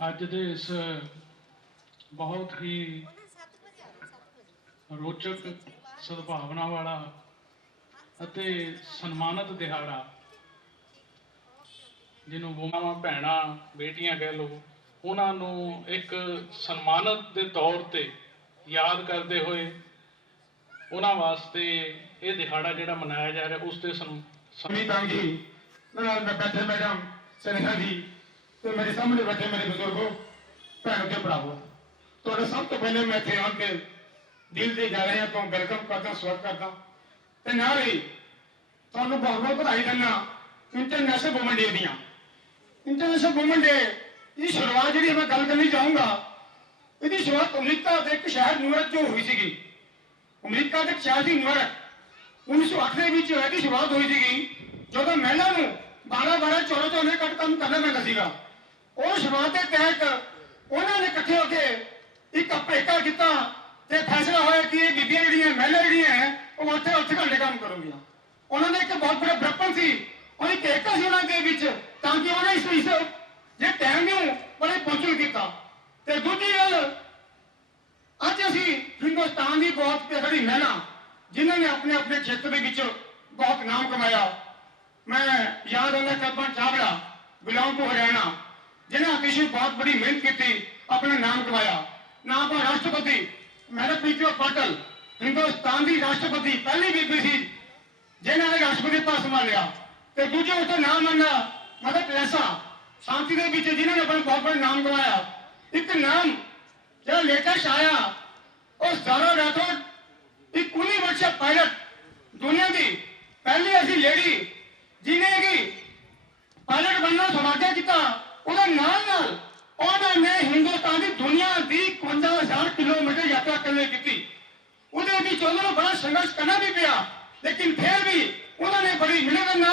ਅੱਜ ਦੇ ਇਸ ਬਹੁਤ ਹੀ ਰੋਚਕ ਸਦਭਾਵਨਾ ਵਾਲਾ ਅਤੇ ਸਨਮਾਨਿਤ ਦਿਹਾੜਾ ਜਿਹਨੂੰ ਮਾਵਾਂ ਭੈਣਾਂ ਬੇਟੀਆਂ ਕਹਿ ਲਓ ਉਹਨਾਂ ਨੂੰ ਇੱਕ ਸਨਮਾਨਿਤ ਦੇ ਤੌਰ ਤੇ ਯਾਦ ਕਰਦੇ ਹੋਏ ਉਹਨਾਂ ਵਾਸਤੇ ਇਹ ਦਿਹਾੜਾ ਜਿਹੜਾ ਮਨਾਇਆ ਜਾ ਰਿਹਾ ਉਸ ਤੇ ਸੰਵਿਧਾਨ ਜੀ ਨਾਲ ਮੈਂ ਬੈਠੇ ਮੈਡਮ ਸਨੇਹਾ ਜੀ ਤੇ ਮੇਰੇ ਸਾਹਮਣੇ ਬੈਠੇ ਮੇਰੇ ਬਜ਼ੁਰਗੋ ਭੈਣੋ ਤੇ ਭਰਾਵੋ ਤੁਹਾਡਾ ਸਭ ਤੋਂ ਪਹਿਲੇ ਮੈਂ ਇੱਥੇ ਆਣ ਕੇ ਦਿਲ ਦੇ ਜਾ ਰਿਹਾ ਤੋਂ ਵੈਲਕਮ ਕਰਦਾ ਸਵਾਗਤ ਕਰਦਾ ਤੇ ਨਾਲ ਹੀ ਤੁਹਾਨੂੰ ਬਹੁਤ ਬਹੁਤ ਵਧਾਈ ਦਿੰਦਾ ਇੰਟਰਨੈਸ਼ਨਲ ਵੂਮਨ ਡੇ ਦੀਆਂ ਇੰਟਰਨੈਸ਼ਨਲ ਵੂਮਨ ਡੇ ਦੀ ਸ਼ੁਰੂਆਤ ਜਿਹੜੀ ਮੈਂ ਗੱਲ ਕਰਨੀ ਚਾਹੂੰਗਾ ਇਹਦੀ ਸ਼ੁਰੂਆਤ ਅਮਰੀਕਾ ਦੇ ਇੱਕ ਸ਼ਹਿਰ ਨਿਊਯਾਰਕ ਤੋਂ ਹੋਈ ਸੀਗੀ ਅਮਰੀਕਾ ਦੇ ਇੱਕ ਸ਼ਹਿਰ ਦੀ ਨਿਊਯਾਰਕ 1908 ਦੇ ਵਿੱਚ ਇਹਦੀ ਸ਼ੁਰੂਆਤ ਹੋਈ ਸੀਗੀ ਜਦੋਂ ਮਹਿਲਾ ਨੂੰ 12-12 14 ਘੱਟ ਕੰਮ ਕਰਨਾ ਪੈਂਦਾ ਸੀਗਾ ਉਹ ਸ਼ੁਰੂਆਤ ਦੇ ਤਹਿਤ ਉਹਨਾਂ ਨੇ ਇਕੱਠੇ ਹੋ ਕੇ ਇੱਕ ਅਪੇਖਾ ਕੀਤਾ ਤੇ ਫੈਸਲਾ ਹੋਇਆ ਕਿ ਇਹ ਬੀਬੀਆਂ ਜਿਹੜੀਆਂ ਮਹਿਲਾ ਜਿਹੜੀਆਂ ਉਹ ਉੱਥੇ 8 ਘੰਟੇ ਕੰਮ ਕਰਨਗੀਆਂ ਉਹਨਾਂ ਨੇ ਇੱਕ ਬਹੁਤ ਬੜਾ ਬ੍ਰਪਨ ਸੀ ਉਹ ਇੱਕ ਏਕਤਾ ਸੀ ਉਹਨਾਂ ਦੇ ਵਿੱਚ ਤਾਂ ਕਿ ਉਹਨਾਂ ਇਸ ਜੇ ਟਾਈਮ ਨੂੰ ਬੜੇ ਪਹੁੰਚਣ ਕੀਤਾ ਤੇ ਦੂਜੀ ਗੱਲ ਅੱਜ ਅਸੀਂ ਹਿੰਦੁਸਤਾਨ ਦੀ ਬਹੁਤ ਤਗੜੀ ਮਹਿਲਾ ਜਿਨ੍ਹਾਂ ਨੇ ਆਪਣੇ ਆਪਣੇ ਖੇਤਰ ਦੇ ਵਿੱਚ ਬਹੁਤ ਨਾਮ ਕਮਾਇਆ मैं याद आंदा कल्पना चावला बिलोंग टू हरियाणा जिन्हें अतिशय बहुत बड़ी मेहनत की अपना नाम कमाया नाम पर राष्ट्रपति मैडम प्रीति पाटिल हिंदुस्तान की राष्ट्रपति पहली बीबी थी जिन्होंने राष्ट्रपति पद संभालिया तो दूजे उसका नाम आंदा मदर टेरेसा शांति के बीच जिन्होंने अपना बहुत बड़ा नाम कमाया एक नाम जो लेटेस्ट आया और सारा राठौर एक 19 वर्षीय पायलट दुनिया की पहली ऐसी लेडी जिन्हें कि पायलट बनना समाजा किया उन्होंने हिंदुस्तान की दुनिया की 51,000 किलोमीटर यात्रा करने की उन्होंने बड़ा संघर्ष करना भी पिया लेकिन फिर भी उन्होंने बड़ी मिलन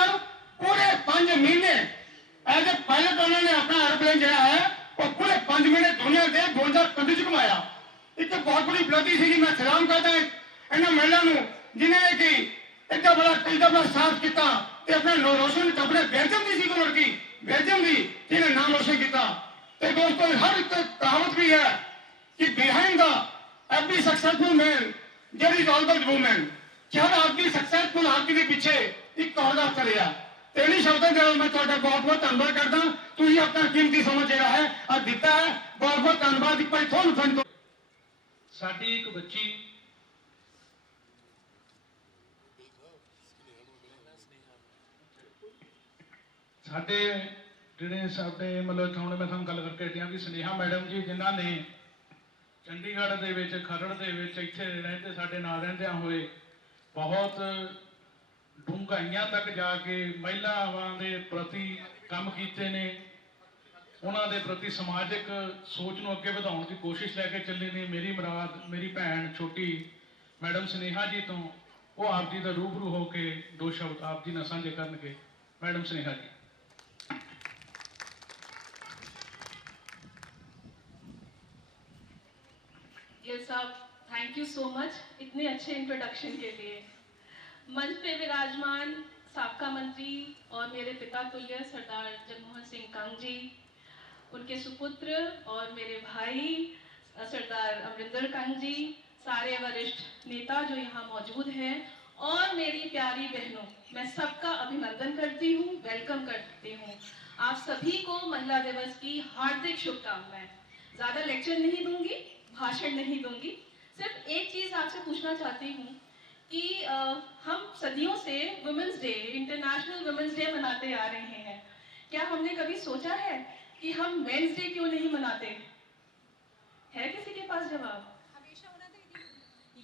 पूरे 5 महीने एज ए पायलट उन्होंने अपना एरोप्लेन जो है वो पूरे 5 महीने दुनिया के 52 कंट्री च घुमाया एक बहुत बड़ी उपलब्धि थी मैं सलाम करता इन्होंने महिलाओं जिन्हें कि इतना बड़ा साथ किया अपने रोशन अपने बेल्जियम की सी लड़की बेल्जियम की जिन्हें नाम रोशन किया तो दोस्तों हर एक कहावत भी है कि behind the every successful man there is always women हर आदमी सक्सेसफुल आदमी के पीछे एक औरत चलिया इन्हीं शब्दों के मैं बहुत बहुत धन्यवाद करता तुम अपना कीमती समय जो है आज दिता है बहुत बहुत धन्यवाद एक बार थोड़ा साडी एक बच्ची ਸਾਡੇ ਜਿਹੜੇ ਸਾਡੇ ਮਤਲਬ ਹੁਣ ਮੈਂ ਤੁਹਾਨੂੰ ਗੱਲ ਕਰਕੇ ਹਟਿਆ ਵੀ ਸਨੇਹਾ ਮੈਡਮ ਜੀ ਜਿਨ੍ਹਾਂ ਨੇ ਚੰਡੀਗੜ੍ਹ ਦੇ ਵਿੱਚ ਖਰੜ ਦੇ ਵਿੱਚ ਇੱਥੇ ਰਹਿੰਦੇ ਸਾਡੇ ਨਾਲ ਰਹਿੰਦਿਆਂ ਹੋਏ ਬਹੁਤ ਡੂੰਘਾਈਆਂ ਤੱਕ ਜਾ ਕੇ ਮਹਿਲਾਵਾਂ ਦੇ ਪ੍ਰਤੀ ਕੰਮ ਕੀਤੇ ਨੇ ਉਹਨਾਂ ਦੇ ਪ੍ਰਤੀ ਸਮਾਜਿਕ ਸੋਚ ਨੂੰ ਅੱਗੇ ਵਧਾਉਣ ਦੀ ਕੋਸ਼ਿਸ਼ ਲੈ ਕੇ ਚੱਲੇ ਨੇ ਮੇਰੀ ਮੁਰਾਦ ਮੇਰੀ ਭੈਣ ਛੋਟੀ ਮੈਡਮ ਸਨੇਹਾ ਜੀ ਤੋਂ ਉਹ ਆਪ ਜੀ ਦਾ ਰੂਬਰੂ ਹੋ ਕੇ ਦੋ ਸ਼ਬਦ ਆਪ ਜੀ ਨਾਲ ਸਾਂਝੇ ਕਰਨਗੇ ਮੈਡਮ ਸਨੇਹਾ ਜੀ साहब थैंक यू सो मच इतने अच्छे इंट्रोडक्शन के लिए। मंच पे विराजमान साबका मंत्री और मेरे पिता तुल्य सरदार जगमोहन सिंह कंग जी, उनके सुपुत्र और मेरे भाई सरदार अमरिंदर कंग जी, सारे वरिष्ठ नेता जो यहाँ मौजूद हैं और मेरी प्यारी बहनों, मैं सबका अभिनंदन करती हूँ, वेलकम करती हूँ। आप सभी को महिला दिवस की हार्दिक शुभकामनाएं। ज़्यादा लेक्चर नहीं दूंगी, भाषण नहीं दूंगी, सिर्फ एक चीज आपसे पूछना चाहती हूँ कि हम सदियों से women's day international women's day मनाते आ रहे हैं, क्या हमने कभी सोचा है कि हम मेंस डे क्यों नहीं मनाते? है किसी के पास जवाब?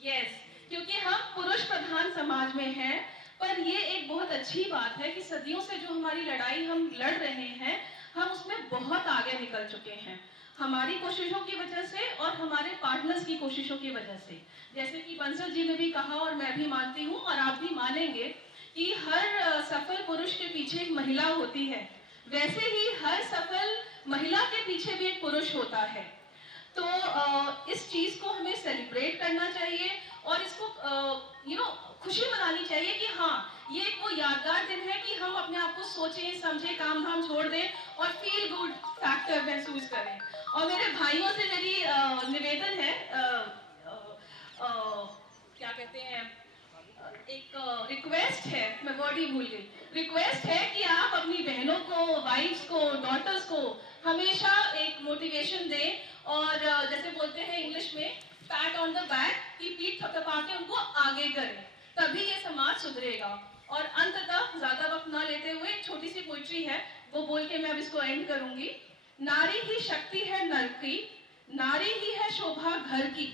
यस, क्योंकि हम पुरुष प्रधान समाज में हैं, पर ये एक बहुत अच्छी बात है कि सदियों से जो हमारी लड़ाई हम लड़ रहे हैं हम उसमें बहुत आगे निकल चुके हैं, हमारी कोशिशों की वजह से और हमारे पार्टनर्स की कोशिशों की वजह से। जैसे कि बंसल जी ने भी कहा और मैं भी मानती हूँ और आप भी मानेंगे कि हर सफल पुरुष के पीछे एक महिला होती है, वैसे ही हर सफल महिला के पीछे भी एक पुरुष होता है। तो इस चीज को हमें सेलिब्रेट करना चाहिए और इसको खुशी मनानी चाहिए कि हाँ ये एक वो यादगार दिन है कि हम अपने आप को सोचें समझें काम धाम छोड़ दें और फील गुड फैक्टर महसूस करें। और मेरे भाइयों से मेरी निवेदन है, क्या कहते हैं, एक रिक्वेस्ट है, मैं वर्ड ही भूल गई, रिक्वेस्ट है कि आप अपनी बहनों को, वाइफ्स को, डॉटर्स को हमेशा एक मोटिवेशन दें और जैसे बोलते हैं इंग्लिश में पैट ऑन द बैक की पीठ थपथपा के उनको आगे करें, तभी ये समाज सुधरेगा। और अंततः ज्यादा वक्त ना लेते हुए एक छोटी सी पोइट्री है, वो बोल के मैं अब इसको एंड करूंगी। नारी ही शक्ति है नर की, नारी ही है शोभा घर की,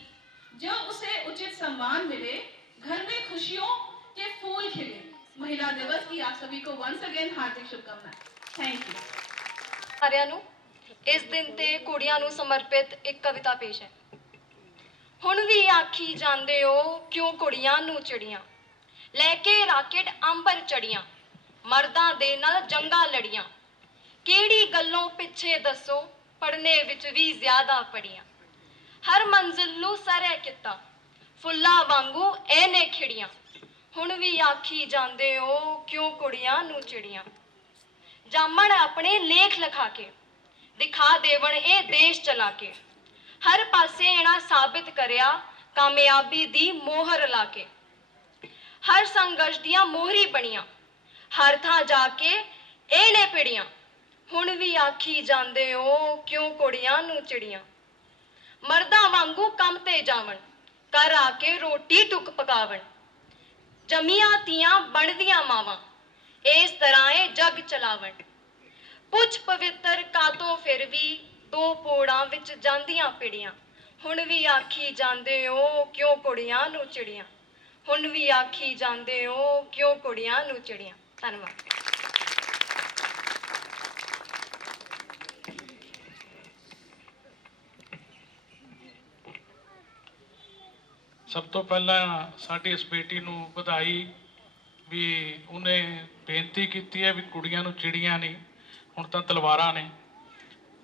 जो उसे उचित सम्मान मिले, घर में खुशियों के फूल खिले। महिला दिवस की आप सभी को वंस अगेन हार्दिक शुभकामनाएं। Thank you. ਸਾਰਿਆਂ ਨੂੰ ਇਸ ਦਿਨ ਤੇ ਕੁੜੀਆਂ ਨੂੰ ਸਮਰਪਿਤ ਇੱਕ ਕਵਿਤਾ ਪੇਸ਼ ਹੈ। ਹੁਣ ਵੀ ਆਖੀ ਜਾਂਦੇ ਹੋ ਕਿਉਂ ਕੁੜੀਆਂ ਨੂੰ ਚਿੜੀਆਂ, ਲੈ ਕੇ ਰਾਕੇਟ ਅੰਬਰ ਚੜੀਆਂ, ਮਰਦਾਂ ਦੇ ਨਾਲ ਜੰਗਾਂ ਲੜੀਆਂ, ਕਿਹੜੀ ਗੱਲੋਂ ਪਿੱਛੇ ਦੱਸੋ, ਪੜ੍ਹਨੇ ਵਿੱਚ ਵੀ ਜ਼ਿਆਦਾ ਪੜੀਆਂ, ਹਰ ਮੰਜ਼ਿਲ ਨੂੰ ਸਰੇ ਕੀਤਾ, ਫੁੱਲਾਂ ਵਾਂਗੂ ਇਹਨੇ ਖਿੜੀਆਂ, ਹੁਣ ਵੀ ਆਖੀ ਜਾਂਦੇ ਹੋ ਕਿਉਂ ਕੁੜੀਆਂ ਨੂੰ ਚਿੜੀਆਂ। ਜਾਮਣ ਆਪਣੇ ਲੇਖ ਲਿਖਾ ਕੇ ਦਿਖਾ ਦੇਵਣ ਇਹ ਦੇਸ਼ ਚਲਾ ਕੇ, ਹਰ ਪਾਸੇ ਇਹਨਾਂ ਸਾਬਿਤ ਕਰਿਆ ਕਾਮਯਾਬੀ ਦੀ ਮੋਹਰ ਲਾ ਕੇ, ਹਰ ਸੰਘਰਸ਼ ਦੀਆਂ ਮੋਹਰੀ ਬਣੀਆਂ, ਹਰ ਥਾਂ ਜਾ ਕੇ ਇਹਨੇ ਪਿੜੀਆਂ, ਹੁਣ ਵੀ ਆਖੀ ਜਾਂਦੇ ਹੋ ਕਿਉਂ ਕੁੜੀਆਂ ਨੂੰ ਚਿੜੀਆਂ। ਮਰਦਾਂ ਵਾਂਗੂ ਕੰਮ ਤੇ ਜਾਵਣ, ਘਰ ਆ ਕੇ ਰੋਟੀ ਟੁੱਕ ਪਕਾਵਣ, ਜਮੀਆਂ ਤੀਆਂ ਬਣਦੀਆਂ ਮਾਵਾਂ, ਇਸ ਤਰ੍ਹਾਂ ਇਹ ਜੱਗ ਚਲਾਵਣ। ਪੁੱਛ ਪਵਿੱਤਰ ਕਾਤੋਂ ਫਿਰ ਵੀ ਦੋ ਪੋੜਾਂ ਵਿੱਚ ਜਾਂਦੀਆਂ ਪਿੜੀਆਂ, ਹੁਣ ਵੀ ਆਖੀ ਜਾਂਦੇ ਹੋ ਕਿਉਂ ਕੁੜੀਆਂ ਨੂੰ ਚਿੜੀਆਂ, ਹੁਣ ਵੀ ਆਖੀ ਜਾਂਦੇ ਹੋ ਕਿਉਂ ਕੁੜੀਆਂ ਨੂੰ ਚਿੜੀਆਂ। ਧੰਨਵਾਦ। ਸਭ ਤੋਂ ਪਹਿਲਾਂ ਸਾਡੀ ਇਸ ਬੇਟੀ ਨੂੰ ਵਧਾਈ ਵੀ ਉਹਨੇ ਬੇਨਤੀ ਕੀਤੀ ਹੈ ਵੀ ਕੁੜੀਆਂ ਨੂੰ ਚਿੜੀਆਂ ਨਹੀਂ, ਹੁਣ ਤਾਂ ਤਲਵਾਰਾਂ ਨੇ।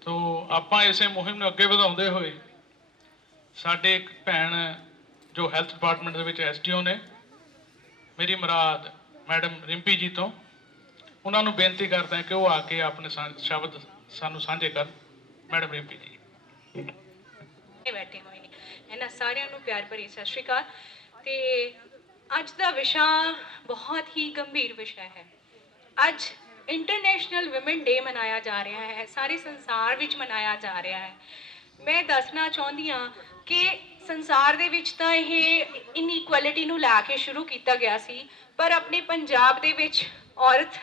ਤੋ ਆਪਾਂ ਇਸੇ ਮੁਹਿੰਮ ਨੂੰ ਅੱਗੇ ਵਧਾਉਂਦੇ ਹੋਏ ਸਾਡੇ ਇੱਕ ਭੈਣ ਜੋ ਹੈਲਥ ਡਿਪਾਰਟਮੈਂਟ ਦੇ ਵਿੱਚ ਐਸਡੀਓ ਨੇ, ਮੇਰੀ ਮੁਰਾਦ ਮੈਡਮ ਰਿੰਪੀ ਜੀ ਤੋਂ, ਉਹਨਾਂ ਨੂੰ ਬੇਨਤੀ ਕਰਦੇ ਹਾਂ ਕਿ ਉਹ ਆ ਕੇ ਆਪਣੇ ਸ਼ਬਦ ਸਾਨੂੰ ਸਾਂਝੇ ਕਰਨ। ਮੈਡਮ ਰਿੰਪੀ ਜੀ। ਬੈਠੇ ਹੋਏ ਨੇ ਇਹਨਾਂ ਸਾਰਿਆਂ ਨੂੰ ਪਿਆਰ ਭਰੀ ਸਤਿ ਸ਼੍ਰੀ ਅਕਾਲ। ਤੇ ਅੱਜ ਦਾ ਵਿਸ਼ਾ ਬਹੁਤ ਹੀ ਗੰਭੀਰ ਵਿਸ਼ਾ ਹੈ। ਅੱਜ ਇੰਟਰਨੈਸ਼ਨਲ ਔਮਨ ਡੇ ਮਨਾਇਆ ਜਾ ਰਿਹਾ ਹੈ, ਸਾਰੇ ਸੰਸਾਰ ਵਿੱਚ ਮਨਾਇਆ ਜਾ ਰਿਹਾ ਹੈ। ਮੈਂ ਦੱਸਣਾ ਚਾਹੁੰਦੀ ਹਾਂ ਕਿ ਸੰਸਾਰ ਦੇ ਵਿੱਚ ਤਾਂ ਇਹ ਇਨਇਕੁਐਲਿਟੀ ਨੂੰ ਲੈ ਕੇ ਸ਼ੁਰੂ ਕੀਤਾ ਗਿਆ ਸੀ, ਪਰ ਆਪਣੇ ਪੰਜਾਬ ਦੇ ਵਿੱਚ ਔਰਤ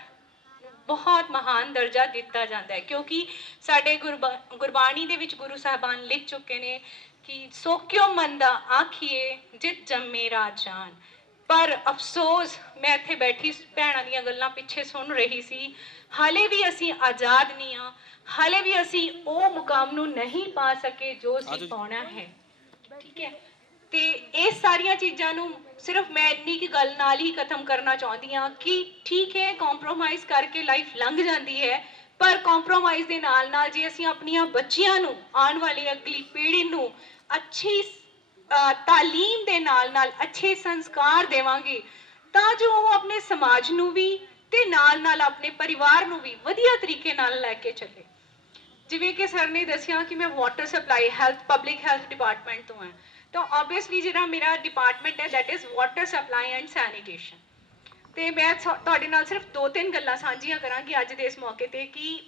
ਬਹੁਤ ਮਹਾਨ ਦਰਜਾ ਦਿੱਤਾ ਜਾਂਦਾ ਹੈ, ਕਿਉਂਕਿ ਸਾਡੇ ਗੁਰਬਾਣੀ ਦੇ ਵਿੱਚ ਗੁਰੂ ਸਾਹਿਬਾਨ ਲਿਖ ਚੁੱਕੇ ਨੇ ਕਿ ਸੋ ਕਿਉ ਮੰਦਾ ਆਖੀਏ ਜਿਤ ਜੰਮੇ ਰਾਜਾਨ। ਪਰ ਅਫਸੋਸ ਮੈਂ ਇੱਥੇ ਬੈਠੀ ਭੈਣਾਂ ਦੀਆਂ ਗੱਲਾਂ ਪਿੱਛੇ ਸੁਣ ਰਹੀ ਸੀ, ਹਾਲੇ ਵੀ ਅਸੀਂ ਆਜ਼ਾਦ ਨਹੀਂ ਹਾਂ, ਹਾਲੇ ਵੀ ਅਸੀਂ ਉਹ ਮੁਕਾਮ ਨੂੰ ਨਹੀਂ ਪਾ ਸਕੇ ਜੋ ਅਸੀਂ ਪਾਉਣਾ ਹੈ। ਠੀਕ ਹੈ, ਤੇ ਇਹ ਸਾਰੀਆਂ ਚੀਜ਼ਾਂ ਨੂੰ ਸਿਰਫ ਮੈਂ ਇੰਨੀ ਕੀ ਗੱਲ ਨਾਲ ਹੀ ਖਤਮ ਕਰਨਾ ਚਾਹੁੰਦੀ ਹਾਂ ਕਿ ਠੀਕ ਹੈ ਕੰਪਰੋਮਾਈਜ਼ ਕਰਕੇ ਲਾਈਫ ਲੰਘ ਜਾਂਦੀ ਹੈ, ਪਰ ਕੰਪਰੋਮਾਈਜ਼ ਦੇ ਨਾਲ ਨਾਲ ਜੇ ਅਸੀਂ ਆਪਣੀਆਂ ਬੱਚੀਆਂ ਨੂੰ, ਆਉਣ ਵਾਲੀ ਅਗਲੀ ਪੀੜ੍ਹੀ ਨੂੰ ਅੱਛੀ ਤਾਲੀਮ ਦੇ ਨਾਲ ਨਾਲ ਅੱਛੇ ਸੰਸਕਾਰ ਦੇਵਾਂਗੇ ਤਾਂ ਜੋ ਉਹ ਆਪਣੇ ਸਮਾਜ ਨੂੰ ਵੀ ਤੇ ਨਾਲ ਨਾਲ ਆਪਣੇ ਪਰਿਵਾਰ ਨੂੰ ਵੀ ਵਧੀਆ ਤਰੀਕੇ ਨਾਲ ਲੈ ਕੇ ਚੱਲੇ। ਜਿਵੇਂ ਕਿ ਸਰ ਨੇ ਦੱਸਿਆ ਕਿ ਮੈਂ water supply health public health department ਤੋਂ ਹਾਂ, ਤਾਂ ਆਬਵੀਅਸਲੀ ਜਿਹੜਾ ਮੇਰਾ ਡਿਪਾਰਟਮੈਂਟ ਹੈ that is water supply and sanitation. ਤੇ ਮੈਂ ਤੁਹਾਡੇ ਨਾਲ ਸਿਰਫ 2-3 ਗੱਲਾਂ ਸਾਂਝੀਆਂ ਕਰਾਂਗੀ ਅੱਜ ਦੇ ਇਸ ਮੌਕੇ ਤੇ ਕਿ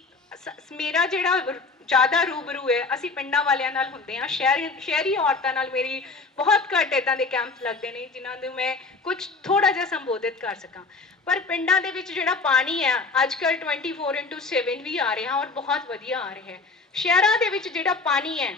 ਮੇਰਾ ਜਿਹੜਾ ਜ਼ਿਆਦਾ ਰੂਬਰੂ ਹੈ ਅਸੀਂ ਪਿੰਡਾਂ ਵਾਲਿਆਂ ਨਾਲ ਹੁੰਦੇ ਹਾਂ, ਸ਼ਹਿਰੀ ਔਰਤਾਂ ਨਾਲ ਮੇਰੀ ਬਹੁਤ ਘੱਟ ਇੱਦਾਂ ਦੇ ਕੈਂਪ ਲੱਗਦੇ ਨੇ ਜਿਨ੍ਹਾਂ ਨੂੰ ਮੈਂ ਕੁਝ ਥੋੜਾ ਜਿਹਾ ਸੰਬੋਧਿਤ ਕਰ ਸਕਾਂ। ਪਰ ਪਿੰਡਾਂ ਦੇ ਵਿੱਚ ਜਿਹੜਾ ਪਾਣੀ ਹੈ ਅੱਜ ਕੱਲ੍ਹ 24/7 ਵੀ ਆ ਰਿਹਾ ਔਰ ਬਹੁਤ ਵਧੀਆ ਆ ਰਿਹਾ ਹੈ। ਸ਼ਹਿਰਾਂ ਦੇ ਵਿੱਚ ਜਿਹੜਾ ਪਾਣੀ ਹੈ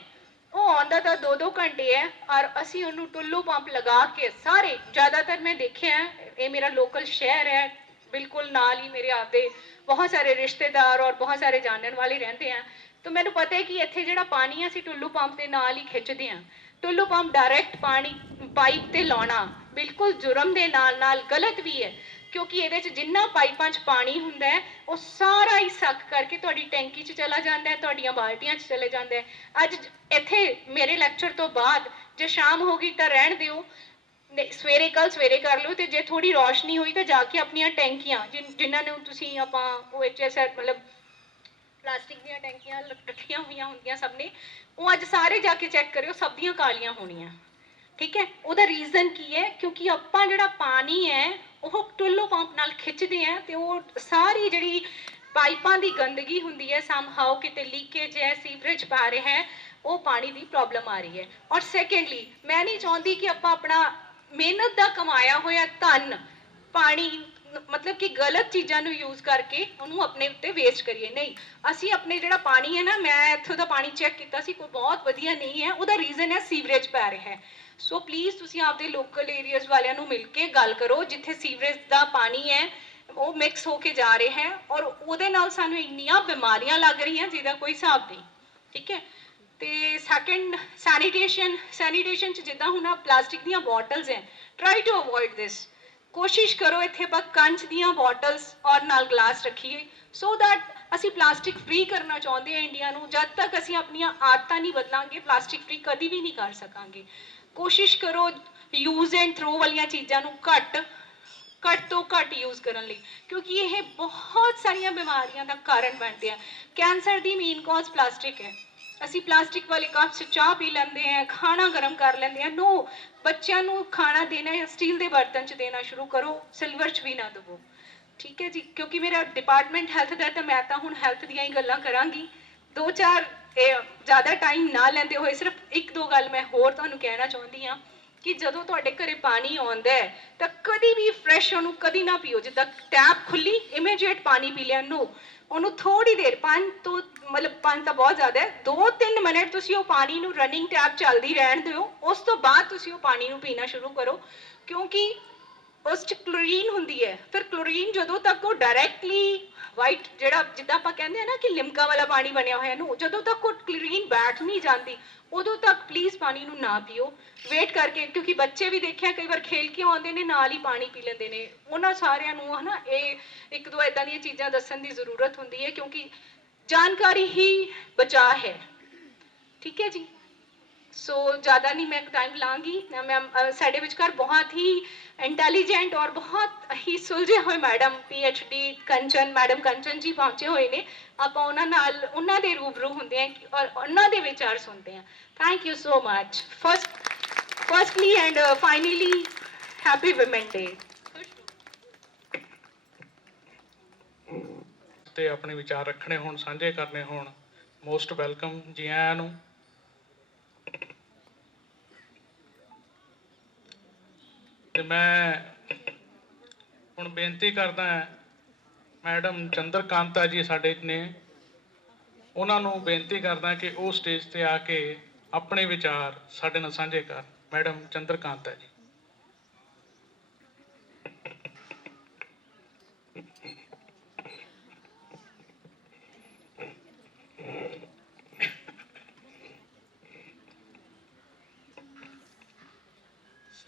ਉਹ ਆਉਂਦਾ ਤਾਂ 2-2 ਘੰਟੇ ਹੈ ਔਰ ਅਸੀਂ ਉਹਨੂੰ ਟੁੱਲੂ ਪੰਪ ਲਗਾ ਕੇ ਸਾਰੇ, ਜ਼ਿਆਦਾਤਰ ਮੈਂ ਦੇਖਿਆ ਇਹ ਮੇਰਾ ਲੋਕਲ ਸ਼ਹਿਰ ਹੈ, ਬਿਲਕੁਲ ਨਾਲ ਹੀ ਮੇਰੇ ਆਪਦੇ ਬਹੁਤ ਸਾਰੇ ਰਿਸ਼ਤੇਦਾਰ ਔਰ ਬਹੁਤ ਸਾਰੇ ਜਾਣਨ ਵਾਲੇ ਰਹਿੰਦੇ ਆ, ਤਾਂ ਮੈਨੂੰ ਪਤਾ ਹੈ ਕਿ ਇੱਥੇ ਜਿਹੜਾ ਪਾਣੀ ਅਸੀਂ ਟੁੱਲੂ ਪੰਪ ਦੇ ਨਾਲ ਹੀ ਖਿੱਚਦੇ ਹਾਂ। ਟੁੱਲੂ ਪੰਪ ਡਾਇਰੈਕਟ ਪਾਣੀ ਪਾਈਪ ਤੇ ਲਾਉਣਾ ਬਿਲਕੁਲ ਜੁਰਮ ਦੇ ਨਾਲ ਨਾਲ ਗਲਤ ਵੀ ਹੈ, ਕਿਉਂਕਿ ਇਹਦੇ 'ਚ ਜਿੰਨਾ ਪਾਈਪਾਂ 'ਚ ਪਾਣੀ ਹੁੰਦਾ ਹੈ ਉਹ ਸਾਰਾ ਹੀ ਸੱਕ ਕਰਕੇ ਤੁਹਾਡੀ ਟੈਂਕੀ 'ਚ ਚਲਾ ਜਾਂਦਾ ਹੈ, ਤੁਹਾਡੀਆਂ ਬਾਲਟੀਆਂ 'ਚ ਚਲੇ ਜਾਂਦਾ ਹੈ। ਅੱਜ ਇੱਥੇ ਮੇਰੇ ਲੈਕਚਰ ਤੋਂ ਬਾਅਦ ਜੇ ਸ਼ਾਮ ਹੋ ਗਈ ਤਾਂ ਰਹਿਣ ਦਿਓ, ਸਵੇਰੇ ਕੱਲ ਸਵੇਰੇ ਕਰ ਲਓ, ਤੇ ਜੇ ਥੋੜੀ ਰੋਸ਼ਨੀ ਹੋਈ ਤਾਂ ਜਾ ਕੇ ਆਪਣੀਆਂ ਟੈਂਕੀਆਂ ਜਿਨ੍ਹਾਂ ਨੂੰ ਤੁਸੀਂ ਆਪਾਂ OHS ਮਤਲਬ ਪਲਾਸਟਿਕ ਦੀਆਂ ਟੈਂਕੀਆਂ ਰੱਖੀਆਂ ਹੋਈਆਂ ਹੁੰਦੀਆਂ ਸਭ ਨੇ, ਉਹ ਅੱਜ ਸਾਰੇ ਜਾ ਕੇ ਚੈੱਕ ਕਰਿਓ, ਸਭ ਦੀਆਂ ਕਾਲੀਆਂ ਹੋਣੀਆਂ। ਠੀਕ ਹੈ, ਉਹਦਾ ਰੀਜ਼ਨ ਕੀ ਹੈ? ਕਿਉਂਕਿ ਆਪਾਂ ਜਿਹੜਾ ਪਾਣੀ ਹੈ ਉਹ ਟੁੱਲੋ ਪੰਪ ਨਾਲ ਖਿੱਚਦੇ ਆ, ਤੇ ਉਹ ਸਾਰੀ ਜਿਹੜੀ ਪਾਈਪਾਂ ਦੀ ਗੰਦਗੀ ਹੁੰਦੀ ਹੈ, ਸਮਹਾਉ ਕਿਤੇ ਲੀਕੇਜ ਹੈ, ਸੀਵਰੇਜ ਪਾ ਰਿਹਾ ਹੈ, ਉਹ ਪਾਣੀ ਦੀ ਪ੍ਰੋਬਲਮ ਆ ਰਹੀ ਹੈ। ਔਰ ਸੈਕੰਡਲੀ, ਮੈਂ ਨਹੀਂ ਚਾਹੁੰਦੀ ਕਿ ਆਪਾਂ ਆਪਣਾ ਮਿਹਨਤ ਦਾ ਕਮਾਇਆ ਹੋਇਆ ਧਨ ਪਾਣੀ ਮਤਲਬ ਕਿ ਗਲਤ ਚੀਜ਼ਾਂ ਨੂੰ ਯੂਜ਼ ਕਰਕੇ ਉਹਨੂੰ ਆਪਣੇ ਉੱਤੇ ਵੇਸਟ ਕਰੀਏ। ਨਹੀਂ, ਅਸੀਂ ਆਪਣੇ ਜਿਹੜਾ ਪਾਣੀ ਹੈ ਨਾ, ਮੈਂ ਇੱਥੋਂ ਦਾ ਪਾਣੀ ਚੈੱਕ ਕੀਤਾ ਸੀ, ਕੋਈ ਬਹੁਤ ਵਧੀਆ ਨਹੀਂ ਹੈ। ਉਹਦਾ ਰੀਜ਼ਨ ਹੈ ਸੀਵਰੇਜ ਪੈ ਰਿਹਾ ਹੈ। ਸੋ ਪਲੀਜ਼ ਤੁਸੀਂ ਆਪਦੇ ਲੋਕਲ ਏਰੀਆਜ਼ ਵਾਲਿਆਂ ਨੂੰ ਮਿਲ ਕੇ ਗੱਲ ਕਰੋ, ਜਿੱਥੇ ਸੀਵਰੇਜ ਦਾ ਪਾਣੀ ਹੈ ਉਹ ਮਿਕਸ ਹੋ ਕੇ ਜਾ ਰਿਹਾ ਹੈ, ਔਰ ਉਹਦੇ ਨਾਲ ਸਾਨੂੰ ਇੰਨੀਆਂ ਬਿਮਾਰੀਆਂ ਲੱਗ ਰਹੀਆਂ ਜਿਹਦਾ ਕੋਈ ਹਿਸਾਬ ਨਹੀਂ। ਠੀਕ ਹੈ, ਤੇ ਸੈਕੰਡ ਸੈਨੀਟੇਸ਼ਨ 'ਚ ਜਿੱਦਾਂ ਹੁਣ ਪਲਾਸਟਿਕ ਦੀਆਂ ਬੋਟਲਸ ਹੈ, ਟਰਾਈ ਟੂ ਅਵੋਇਡ ਦਿਸ। ਕੋਸ਼ਿਸ਼ ਕਰੋ ਇੱਥੇ ਆਪਾਂ ਕੰਚ ਦੀਆਂ ਬੋਟਲਸ ਔਰ ਨਾਲ ਗਲਾਸ ਰੱਖੀਏ, ਸੋ ਦੈਟ ਅਸੀਂ ਪਲਾਸਟਿਕ ਫ੍ਰੀ ਕਰਨਾ ਚਾਹੁੰਦੇ ਹਾਂ ਇੰਡੀਆ ਨੂੰ। ਜਦ ਤੱਕ ਅਸੀਂ ਆਪਣੀਆਂ ਆਦਤਾਂ ਨਹੀਂ ਬਦਲਾਂਗੇ, ਪਲਾਸਟਿਕ ਫ੍ਰੀ ਕਦੀ ਵੀ ਨਹੀਂ ਕਰ ਸਕਾਂਗੇ। ਕੋਸ਼ਿਸ਼ ਕਰੋ ਯੂਜ਼ ਐਂਡ ਥਰੋ ਵਾਲੀਆਂ ਚੀਜ਼ਾਂ ਨੂੰ ਘੱਟ ਤੋਂ ਘੱਟ ਯੂਜ਼ ਕਰਨ ਲਈ, ਕਿਉਂਕਿ ਇਹ ਬਹੁਤ ਸਾਰੀਆਂ ਬਿਮਾਰੀਆਂ ਦਾ ਕਾਰਨ ਬਣਦੇ ਆ। ਕੈਂਸਰ ਦੀ ਮੇਨ ਕਾਜ਼ ਪਲਾਸਟਿਕ ਹੈ। ਅਸੀਂ ਪਲਾਸਟਿਕ ਵਾਲੇ ਕੱਪ 'ਚ ਚਾਹ ਪੀ ਲੈਂਦੇ ਹਾਂ, ਖਾਣਾ ਗਰਮ ਕਰ ਲੈਂਦੇ ਹਾਂ। ਨੋ, ਬੱਚਿਆਂ ਨੂੰ ਖਾਣਾ ਦੇਣਾ ਜਾਂ ਸਟੀਲ ਦੇ ਬਰਤਨ 'ਚ ਦੇਣਾ ਸ਼ੁਰੂ ਕਰੋ, ਸਿਲਵਰ 'ਚ ਵੀ ਨਾ ਦੇਵੋ। ਠੀਕ ਹੈ ਜੀ, ਕਿਉਂਕਿ ਮੇਰਾ ਡਿਪਾਰਟਮੈਂਟ ਹੈਲਥ ਦਾ, ਤਾਂ ਮੈਂ ਤਾਂ ਹੁਣ ਹੈਲਥ ਦੀਆਂ ਹੀ ਗੱਲਾਂ ਕਰਾਂਗੀ। 2-4 ਜ਼ਿਆਦਾ ਟਾਈਮ ਨਾ ਲੈਂਦੇ ਹੋਏ ਸਿਰਫ 1-2 ਗੱਲ ਮੈਂ ਹੋਰ ਤੁਹਾਨੂੰ ਕਹਿਣਾ ਚਾਹੁੰਦੀ ਹਾਂ ਕਿ ਜਦੋਂ ਤੁਹਾਡੇ ਘਰੇ ਪਾਣੀ ਆਉਂਦਾ ਹੈ ਤਾਂ ਕਦੀ ਵੀ ਫਰੈਸ਼ ਉਹਨੂੰ ਕਦੀ ਨਾ ਪੀਓ। ਜਿੱਦਾਂ ਟੈਪ ਖੁੱਲੀ ਇਮੀਡੀਏਟ ਪਾਣੀ ਪੀ ਲਿਆ, ਨੋ, ਉਹਨੂੰ ਥੋੜੀ ਦੇਰ 5 ਤੋਂ ਮਤਲਬ 5 ਤਾਂ ਬਹੁਤ ਜ਼ਿਆਦਾ ਹੈ, 2-3 ਮਿੰਟ ਤੁਸੀਂ ਉਹ ਪਾਣੀ ਨੂੰ ਰਨਿੰਗ ਟੈਪ ਚੱਲਦੀ ਰਹਿਣ ਦਿਓ। ਉਸ ਤੋਂ ਬਾਅਦ ਤੁਸੀਂ ਉਹ ਪਾਣੀ ਨੂੰ ਪੀਣਾ ਸ਼ੁਰੂ ਕਰੋ, ਕਿਉਂਕਿ ਉਸ 'ਚ ਕਲੋਰੀਨ ਹੁੰਦੀ ਹੈ। ਫਿਰ ਕਲੋਰੀਨ ਜਦੋਂ ਤੱਕ ਉਹ ਡਾਇਰੈਕਟਲੀ ਵਾਈਟ, ਜਿਹੜਾ ਜਿੱਦਾਂ ਆਪਾਂ ਕਹਿੰਦੇ ਆ ਨਾ ਕਿ ਲਿਮਕਾ ਵਾਲਾ ਪਾਣੀ ਬਣਿਆ ਹੋਇਆ ਨੂੰ, ਜਦੋਂ ਤੱਕ ਉਹ ਕਲੋਰੀਨ ਬੈਠ ਨਹੀਂ ਜਾਂਦੀ ਉਦੋਂ ਤੱਕ ਪਲੀਜ਼ ਪਾਣੀ ਨੂੰ ਨਾ ਪੀਓ। ਵੇਟ ਕਰਕੇ, ਕਿਉਂਕਿ ਬੱਚੇ ਵੀ ਦੇਖਿਆ ਕਈ ਵਾਰ ਖੇਲ ਕੇ ਆਉਂਦੇ ਨੇ ਨਾਲ ਹੀ ਪਾਣੀ ਪੀ ਲੈਂਦੇ ਨੇ। ਉਹਨਾਂ ਸਾਰਿਆਂ ਨੂੰ ਹੈ ਨਾ ਇਹ 1-2 ਇੱਦਾਂ ਦੀਆਂ ਚੀਜ਼ਾਂ ਦੱਸਣ ਦੀ ਜ਼ਰੂਰਤ ਹੁੰਦੀ ਹੈ, ਕਿਉਂਕਿ ਜਾਣਕਾਰੀ ਹੀ ਬਚਾਅ ਹੈ। ਠੀਕ ਹੈ ਜੀ, ਸੋ ਜ਼ਿਆਦਾ ਨਹੀਂ ਮੈਂ ਟਾਈਮ ਲਾਂਗੀ। ਮੈਮ ਸਾਡੇ ਵਿਚਕਾਰ ਬਹੁਤ ਹੀ ਇੰਟੈਲੀਜੈਂਟ ਔਰ ਬਹੁਤ ਹੀ ਸੁਲਝੇ ਹੋਏ ਮੈਡਮ PhD ਮੈਡਮ ਕੰਚਨ ਜੀ ਪਹੁੰਚੇ ਹੋਏ ਨੇ। ਆਪਾਂ ਉਹਨਾਂ ਨਾਲ ਉਹਨਾਂ ਦੇ ਰੂਬਰੂ ਹੁੰਦੇ ਹਾਂ ਔਰ ਉਹਨਾਂ ਦੇ ਵਿਚਾਰ ਸੁਣਦੇ ਹਾਂ। Thank you so much. Firstly and finally happy woman day. ਤੇ ਆਪਣੇ ਵਿਚਾਰ ਰੱਖਣੇ ਹੋਣ, ਸਾਂਝੇ ਕਰਨੇ ਹੋਣ, ਮੋਸਟ ਵੈਲਕਮ ਜੀ ਆਇਆਂ ਨੂੰ। ਤੇ ਮੈਂ ਹੁਣ ਬੇਨਤੀ ਕਰਦਾ ਮੈਡਮ ਚੰਦਰਕਾਂਤਾ ਜੀ ਸਾਡੇ ਨੇ, ਉਹਨਾਂ ਨੂੰ ਬੇਨਤੀ ਕਰਦਾ ਕਿ ਉਹ ਸਟੇਜ ਤੇ ਆ ਕੇ ਆਪਣੇ ਵਿਚਾਰ ਸਾਡੇ ਨਾਲ ਸਾਂਝੇ ਕਰਨ। ਮੈਡਮ ਚੰਦਰਕਾਂਤਾ ਜੀ।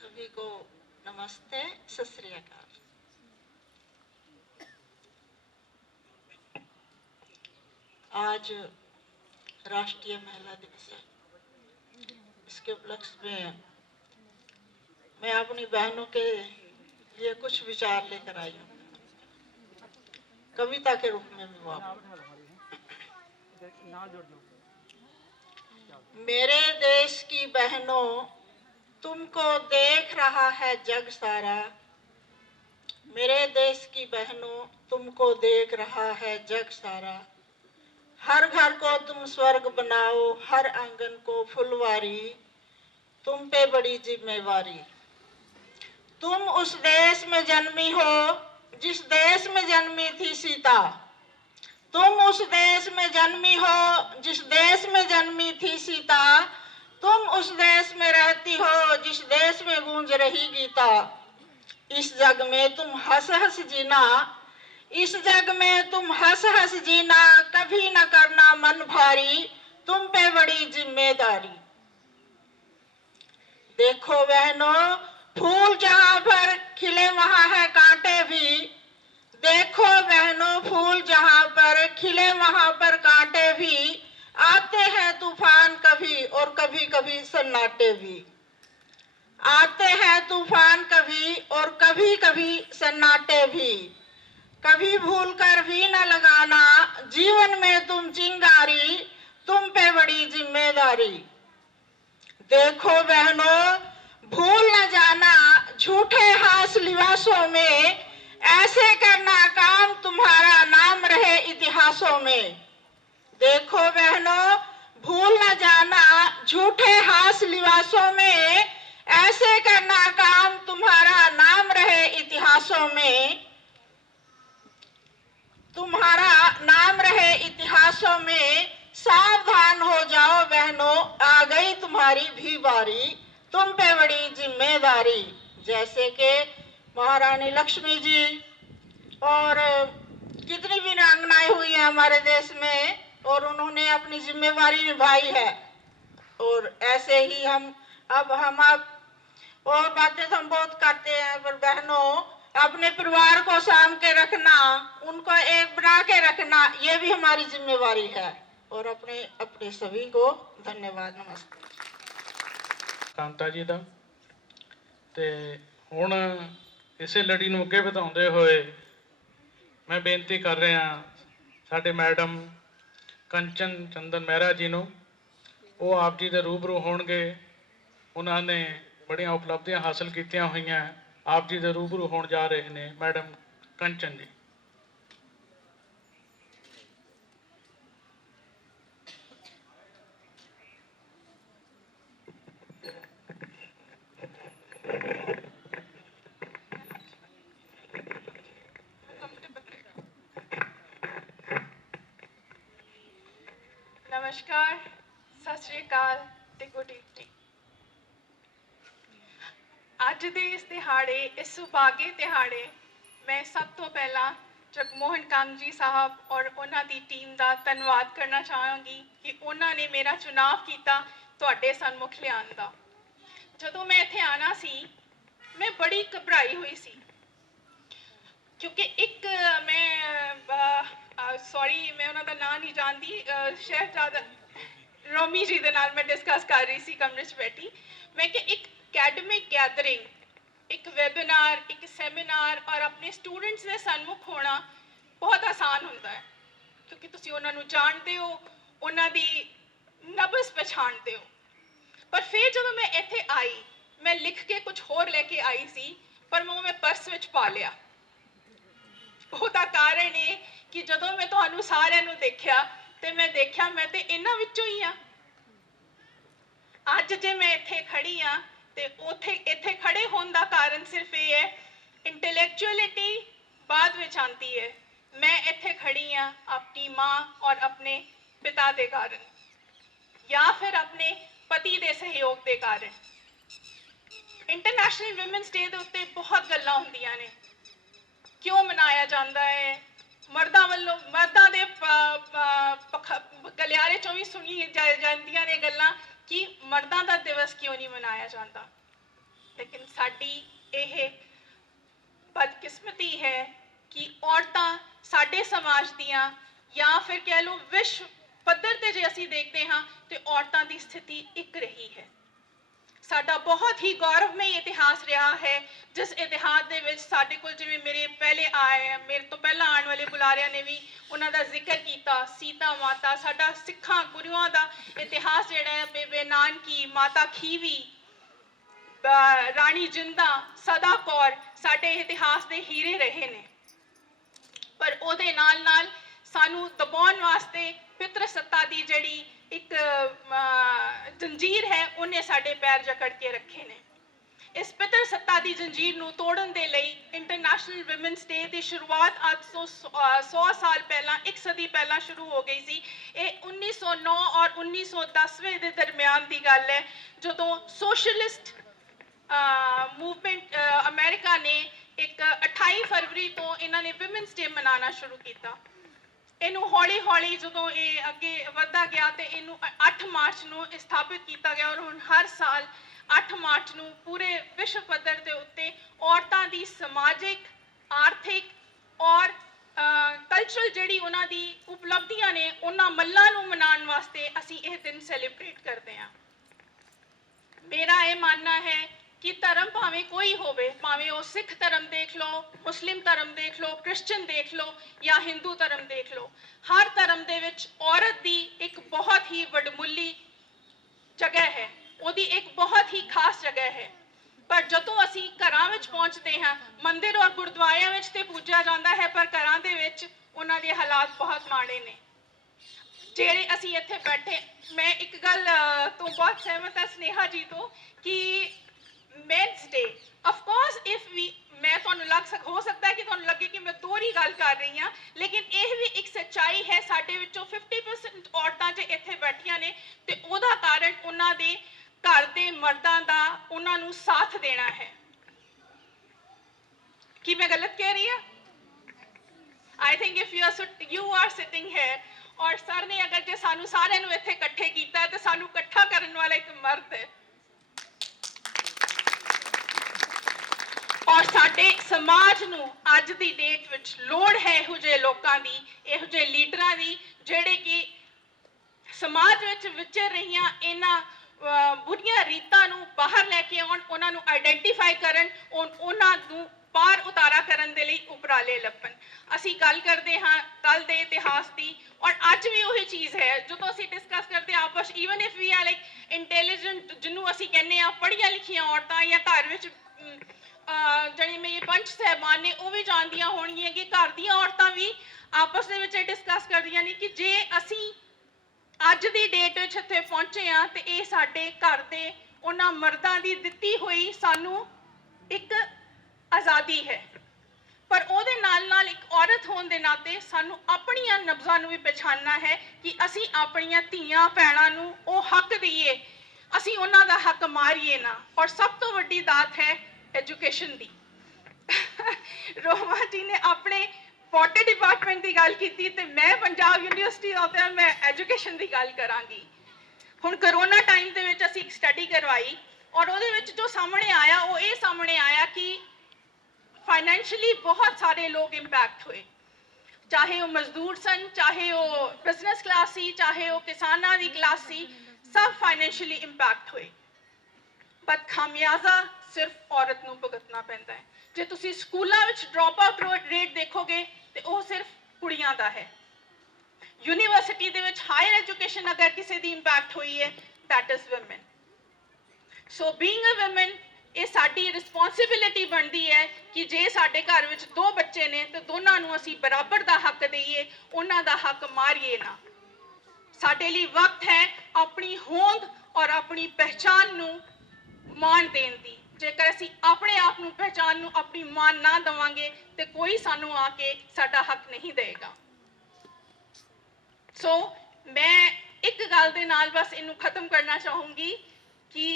सभी को नमस्ते, सत श्री अकाल। आज राष्ट्रीय महिला दिवस है। इसके उपलक्ष्य में मैं अपनी बहनों के लिए कुछ विचार लेकर आई हूँ, कविता के रूप में भी। मेरे देश की बहनों, तुमको देख रहा है जग सारा। मेरे देश की बहनों, तुमको देख रहा है जग सारा। हर घर को तुम स्वर्ग बनाओ, हर आंगन को फुलवारी। तुम पे बड़ी जिम्मेवारी। तुम उस देश में जन्मी हो जिस देश में जन्मी थी सीता। तुम उस देश में जन्मी हो जिस देश में जन्मी थी सीता। तुम उस देश में रहती हो जिस देश में गूंज रही गीता। इस जग में तुम हंस हंस जीना, इस जग में तुम हंस हंस जीना। कभी न करना मन भारी, तुम पे बड़ी जिम्मेदारी। देखो बहनों, फूल जहाँ पर खिले वहाँ है कांटे भी। देखो बहनों, फूल जहाँ पर खिले वहाँ पर कांटे भी। आते हैं तूफान कभी और कभी कभी सन्नाटे भी। आते हैं तूफान कभी और कभी कभी सन्नाटे भी, कभी भूल कर भी न लगाना जीवन में तुम चिंगारी, तुम पे बड़ी जिम्मेदारी। देखो बहनों, भूल न जाना झूठे हास लिबासों में, ऐसे करना काम तुम्हारा नाम रहे इतिहासों में। देखो बहनों, भूल न जाना झूठे हास लिबासों में, ऐसे करना काम तुम्हारा नाम रहे इतिहासों में, तुम्हारा नाम रहे इतिहासों में। सावधान हो जाओ बहनों, आ गई तुम्हारी भी बारी, तुम पे बड़ी जिम्मेदारी। जैसे कि महारानी लक्ष्मी जी और कितनी भी वीरांगनाएं हुई हैं हमारे देश में, और उन्होंने अपनी जिम्मेवारी निभाई है। और ऐसे ही हम अब और बातें तो हम बहुत करते हैं, पर बहनों अपने परिवार को साम के रखना, उनको एक बना के रखना, ये भी हमारी जिम्मेवारी है। और अपने सभी को धन्यवाद, नमस्ते। ਕਾਂਤਾ ਜੀ ਦਾ ਤੇ ਹੁਣ ਇਸੇ ਲੜੀ ਨੂੰ ਅੱਗੇ ਵਧਾਉਂਦੇ ਹੋਏ ਮੈਂ ਬੇਨਤੀ ਕਰ ਰਿਹਾ ਸਾਡੇ ਮੈਡਮ ਕੰਚਨ ਚੰਦਨ ਮਹਿਰਾ ਜੀ ਨੂੰ, ਉਹ ਆਪ ਜੀ ਦੇ ਰੂਬਰੂ ਹੋਣਗੇ। ਉਹਨਾਂ ਨੇ ਬੜੀਆਂ ਉਪਲਬਧੀਆਂ ਹਾਸਲ ਕੀਤੀਆਂ ਹੋਈਆਂ, ਆਪ ਜੀ ਦੇ ਰੂਬਰੂ ਹੋਣ ਜਾ ਰਹੇ ਨੇ ਮੈਡਮ ਕੰਚਨ ਜੀ। नमस्कार, सत श्री अकाल ते गुड इवनिंग। अज दे इस दिहाड़े, इस सुभागे दिहाड़े मैं सब तो पहला जगमोहन कंग जी साहब और उन्हां दी टीम का धन्यवाद करना चाहांगी कि उन्होंने मेरा चुनाव किया तुहाडे सन्मुख लियाउण दा। जदों मैं इत्थे आना सी, मैं बड़ी घबराई हुई सी, क्योंकि एक मैं सॉरी मैं उन्हों का नाम नहीं जानती, शहजादा रोमी जी दे नाल मैं डिस्कस कर रही सी कमरे च बैठी। मैं कि एक अकैडमिक गैदरिंग, एक वैबीनार, एक सैमीनार और अपने स्टूडेंट्स के सन्मुख होना बहुत आसान होता है, क्योंकि तुसी उन्हां नूं जानते हो, उन्हां दी नब्ज़ पछाणते हो। पर फिर जब मैं इत्थे आई, मैं लिख के कुछ होर लेके आई सी, पर मैं पर्स विच पा लिया। ਉਹਦਾ ਕਾਰਨ ਇਹ कि ਜਦੋਂ मैं ਤੁਹਾਨੂੰ ਸਾਰਿਆਂ ਨੂੰ ਦੇਖਿਆ ਤੇ मैं देखा मैं तो इन्हां विचों ही हाँ। अज जे मैं इत्थे खड़ी हाँ ते इत्थे खड़े होने का कारण सिर्फ ये है, इंटैलेक्चुअलिटी बाद विच आती है। मैं इत्थे खड़ी हाँ अपनी माँ और अपने पिता के कारण, या फिर अपने पति के सहयोग के कारण। इंटरनेशनल वुमेन्स डे के उत्ते बहुत गल्लां हुंदियां ने, क्यों मनाया जाता है, मर्दां वालों मर्दां दे गलियारे चों भी सुनी जांदियां ने गल्लां कि मर्दां दा दिवस क्यों नहीं मनाया जाता। लेकिन साडी यह बदकिस्मती है कि औरतां साडे समाज दियां, या फिर कह लो विश्व पद्धर ते जे असीं देखते हाँ तो औरतां दी स्थिति एक रही है। साडा बहुत ही गौरवमय इतिहास रहा है, जिस इतिहास दे विच साडे कोल जिवें मेरे पहले आए, मेरे तो पहला आने वाले बुलारियां ने भी उन्हां दा जिक्र किया। सीता माता, साडा सिखां गुरुआं दा इतिहास जिहड़ा है, बेबे नानकी, माता खीवी, राणी जिंदा, सदा कौर साडे इतिहास दे हीरे रहे ने। पर उहदे नाल नाल सानू दबाउण वास्ते पितृ सत्ता दी जिहड़ी एक जंजीर है, उन्हें साडे पैर जकड़ के रखे ने। इस पितृ सत्ता की जंजीर नूं तोड़न दे लई इंटरनेशनल वुमेन्स डे की शुरुआत आज तो 100 साल पहला, एक सदी पहला शुरू हो गई सी। ये 1909 और 1910वें के दरम्यान की गल है, जदों सोशलिस्ट मूवमेंट अमेरिका ने एक 28 फरवरी तो इन्होंने वुमेन्स डे मनाना शुरू किया। इनू हौली हौली जो ये अगे वधदा गया तो इनू 8 मार्च नूं स्थापित किया गया, और हुण हर साल 8 मार्च नूं पूरे विश्व पद्धर के उत्ते औरतां दी समाजिक, आर्थिक और कल्चरल जिहड़ी उन्हां दी उपलब्धियां ने, उन्हां मल्लां नूं मनाउण वास्ते असीं इह दिन सैलीब्रेट करते हैं। मेरा ये मानना है ਕਿ ਧਰਮ ਭਾਵੇਂ ਕੋਈ ਹੋਵੇ, ਭਾਵੇਂ ਉਹ ਸਿੱਖ ਧਰਮ ਦੇਖ ਲਓ, ਮੁਸਲਿਮ ਧਰਮ ਦੇਖ ਲਓ, ਕ੍ਰਿਸਚਨ ਦੇਖ ਲਓ ਜਾਂ ਹਿੰਦੂ ਧਰਮ ਦੇਖ ਲਓ, ਹਰ ਧਰਮ ਦੇ ਵਿੱਚ ਔਰਤ ਦੀ ਇੱਕ ਬਹੁਤ ਹੀ ਵਡਮੁੱਲੀ ਜਗ੍ਹਾ ਹੈ, ਉਹਦੀ ਇੱਕ ਬਹੁਤ ਹੀ ਖਾਸ ਜਗ੍ਹਾ ਹੈ। ਪਰ ਜਦੋਂ ਅਸੀਂ ਘਰਾਂ ਵਿੱਚ ਪਹੁੰਚਦੇ ਹਾਂ, ਮੰਦਿਰ ਔਰ ਗੁਰਦੁਆਰਿਆਂ ਵਿੱਚ ਤੇ ਪੂਜਿਆ ਜਾਂਦਾ ਹੈ, ਪਰ ਘਰਾਂ ਦੇ ਵਿੱਚ ਉਹਨਾਂ ਦੇ ਹਾਲਾਤ ਬਹੁਤ ਮਾੜੇ ਨੇ। ਜਿਹੜੇ ਅਸੀਂ ਇੱਥੇ ਬੈਠੇ, ਮੈਂ ਇੱਕ ਗੱਲ ਤੋਂ ਬਹੁਤ ਸਹਿਮਤ ਹਾਂ ਸਨੇਹਾ ਜੀ ਤੋਂ ਕਿ men's day, of course if we, ਮੈਂ ਤੁਹਾਨੂੰ ਹੋ ਸਕਦਾ ਹੈ ਕਿ ਤੁਹਾਨੂੰ ਲੱਗੇ ਕਿ ਮੈਂ ਦੋਹਰੀ ਗੱਲ ਕਰ ਰਹੀ ਹਾਂ, ਲੇਕਿਨ ਇਹ ਵੀ ਇੱਕ ਸੱਚਾਈ ਹੈ। ਸਾਡੇ ਵਿੱਚੋਂ 50% ਔਰਤਾਂ ਜੇ ਇੱਥੇ ਬੈਠੀਆਂ ਨੇ ਤੇ ਉਹਦਾ ਕਾਰਨ ਉਹਨਾਂ ਦੇ ਘਰ ਦੇ ਮਰਦਾਂ ਦਾ ਉਹਨਾਂ ਨੂੰ ਸਾਥ ਦੇਣਾ ਹੈ। ਕੀ ਮੈਂ ਗਲਤ ਕਹਿ ਰਹੀ ਹਾਂ? I think if you are sitting here, ਔਰ ਸਰ ਨੇ ਅਗਰ ਜੇ ਸਾਨੂੰ ਸਾਰਿਆਂ ਨੂੰ ਇੱਥੇ ਇਕੱਠੇ ਕੀਤਾ ਤੇ ਸਾਨੂੰ ਇਕੱਠਾ ਕਰਨ ਵਾਲਾ ਇੱਕ ਮਰਦ ਹੈ। ਔਰ ਸਾਡੇ ਸਮਾਜ ਨੂੰ ਅੱਜ ਦੀ ਡੇਟ ਵਿੱਚ ਲੋੜ ਹੈ ਇਹੋ ਜਿਹੇ ਲੋਕਾਂ ਦੀ, ਇਹੋ ਜਿਹੇ ਲੀਡਰਾਂ ਦੀ, ਜਿਹੜੇ ਕਿ ਸਮਾਜ ਵਿੱਚ ਵਿਚਰ ਰਹੀਆਂ ਇਹਨਾਂ ਬੁਰੀਆਂ ਰੀਤਾਂ ਨੂੰ ਬਾਹਰ ਲੈ ਕੇ ਆਉਣ, ਉਹਨਾਂ ਨੂੰ ਆਈਡੈਂਟੀਫਾਈ ਕਰਨ, ਉਹਨਾਂ ਨੂੰ ਪਾਰ ਉਤਾਰਾ ਕਰਨ ਦੇ ਲਈ ਉਪਰਾਲੇ ਲੱਭਣ। ਅਸੀਂ ਗੱਲ ਕਰਦੇ ਹਾਂ ਕੱਲ ਦੇ ਇਤਿਹਾਸ ਦੀ, ਔਰ ਅੱਜ ਵੀ ਉਹੀ ਚੀਜ਼ ਹੈ। ਜਦੋਂ ਅਸੀਂ ਡਿਸਕਸ ਕਰਦੇ ਹਾਂ ਆਪਸ, even if we are like intelligent, ਜਿਹਨੂੰ ਅਸੀਂ ਕਹਿੰਦੇ ਹਾਂ ਪੜ੍ਹੀਆਂ ਲਿਖੀਆਂ ਔਰਤਾਂ, ਜਾਂ ਘਰ ਵਿੱਚ ਜਿਹੜੇ ਮੇਰੇ ਪੰਚ ਸਾਹਿਬਾਨ ਨੇ ਉਹ ਵੀ ਜਾਣਦੀਆਂ ਹੋਣਗੀਆਂ ਕਿ ਘਰ ਦੀਆਂ ਔਰਤਾਂ ਵੀ ਆਪਸ ਦੇ ਵਿੱਚ ਡਿਸਕਸ ਕਰਦੀਆਂ ਨੇ ਕਿ ਜੇ ਅਸੀਂ ਅੱਜ ਦੀ ਡੇਟ ਵਿੱਚ ਇੱਥੇ ਪਹੁੰਚੇ ਹਾਂ ਤੇ ਇਹ ਸਾਡੇ ਘਰ ਦੇ ਉਹਨਾਂ ਮਰਦਾਂ ਦੀ ਦਿੱਤੀ ਹੋਈ ਸਾਨੂੰ ਇੱਕ ਆਜ਼ਾਦੀ ਹੈ। ਪਰ ਉਹਦੇ ਨਾਲ ਨਾਲ ਇੱਕ ਔਰਤ ਹੋਣ ਦੇ ਨਾਤੇ ਸਾਨੂੰ ਆਪਣੀਆਂ ਨਬਜ਼ਾਂ ਨੂੰ ਵੀ ਪਛਾਣਨਾ ਹੈ ਕਿ ਅਸੀਂ ਆਪਣੀਆਂ ਧੀਆਂ ਭੈਣਾਂ ਨੂੰ ਉਹ ਹੱਕ ਦਈਏ, ਅਸੀਂ ਉਹਨਾਂ ਦਾ ਹੱਕ ਮਾਰੀਏ ਨਾ। ਔਰ ਸਭ ਤੋਂ ਵੱਡੀ ਦਾਤ ਹੈ ਐਜੂਕੇਸ਼ਨ ਦੀ। ਰੋਮਾ ਜੀ ਨੇ ਆਪਣੇ ਵਾਟਰ ਡਿਪਾਰਟਮੈਂਟ ਦੀ ਗੱਲ ਕੀਤੀ ਤੇ ਮੈਂ ਪੰਜਾਬ ਯੂਨੀਵਰਸਿਟੀ ਆਫ ਮੈਂ ਐਜੂਕੇਸ਼ਨ ਦੀ ਗੱਲ ਕਰਾਂਗੀ। ਹੁਣ ਕਰੋਨਾ ਟਾਈਮ ਦੇ ਵਿੱਚ ਅਸੀਂ ਇੱਕ ਸਟੱਡੀ ਕਰਵਾਈ ਔਰ ਉਹਦੇ ਵਿੱਚ ਜੋ ਸਾਹਮਣੇ ਆਇਆ ਉਹ ਇਹ ਸਾਹਮਣੇ ਆਇਆ ਕਿ ਫਾਈਨੈਂਸ਼ੀਅਲੀ ਬਹੁਤ ਸਾਰੇ ਲੋਕ ਇੰਪੈਕਟ ਹੋਏ, ਚਾਹੇ ਉਹ ਮਜ਼ਦੂਰ ਸਨ, ਚਾਹੇ ਉਹ ਬਿਜ਼ਨਸ ਕਲਾਸ ਸੀ, ਚਾਹੇ ਉਹ ਕਿਸਾਨਾਂ ਦੀ ਕਲਾਸ ਸੀ, ਸਭ ਫਾਈਨੈਂਸ਼ੀਅਲੀ ਇੰਪੈਕਟ ਹੋਏ। ਪਰ ਖਾਮਿਆਜ਼ਾ ਸਿਰਫ ਔਰਤ ਨੂੰ ਭੁਗਤਣਾ ਪੈਂਦਾ ਹੈ। ਜੇ ਤੁਸੀਂ ਸਕੂਲਾਂ ਵਿੱਚ ਡ੍ਰੌਪ ਆਊਟ ਰੇਟ ਦੇਖੋਗੇ ਤੇ ਉਹ ਸਿਰਫ ਕੁੜੀਆਂ ਦਾ ਹੈ। ਯੂਨੀਵਰਸਿਟੀ ਦੇ ਵਿੱਚ ਹਾਇਰ ਐਜੂਕੇਸ਼ਨ ਅਗਰ ਕਿਸੇ ਦੀ ਇੰਪੈਕਟ ਹੋਈ ਹੈ, that is women. So being a women, ਇਹ ਸਾਡੀ ਰਿਸਪੌਂਸਿਬਿਲਿਟੀ ਬਣਦੀ ਹੈ ਕਿ ਜੇ ਸਾਡੇ ਘਰ ਵਿੱਚ 2 ਬੱਚੇ ਨੇ ਤੇ ਦੋਨਾਂ ਨੂੰ ਅਸੀਂ ਬਰਾਬਰ ਦਾ ਹੱਕ ਦੇਈਏ, ਉਹਨਾਂ ਦਾ ਹੱਕ ਮਾਰੀਏ ਨਾ। ਸਾਡੇ ਲਈ ਵਕਤ ਹੈ ਆਪਣੀ ਹੋਂਦ ਔਰ ਆਪਣੀ ਪਹਿਚਾਨ ਨੂੰ ਮਾਣ ਦੇਣ ਦੀ। ਜੇਕਰ ਅਸੀਂ ਆਪਣੇ ਆਪ ਨੂੰ ਪਹਿਚਾਨ ਨੂੰ ਆਪਣੀ ਮਾਣ ਨਾ ਦੇਵਾਂਗੇ ਤੇ ਕੋਈ ਸਾਨੂੰ ਆ ਕੇ ਸਾਡਾ ਹੱਕ ਨਹੀਂ ਦੇਗਾ। ਸੋ ਮੈਂ ਇੱਕ ਗੱਲ ਦੇ ਨਾਲ ਬਸ ਇਹਨੂੰ ਖਤਮ ਕਰਨਾ ਚਾਹੂੰਗੀ कि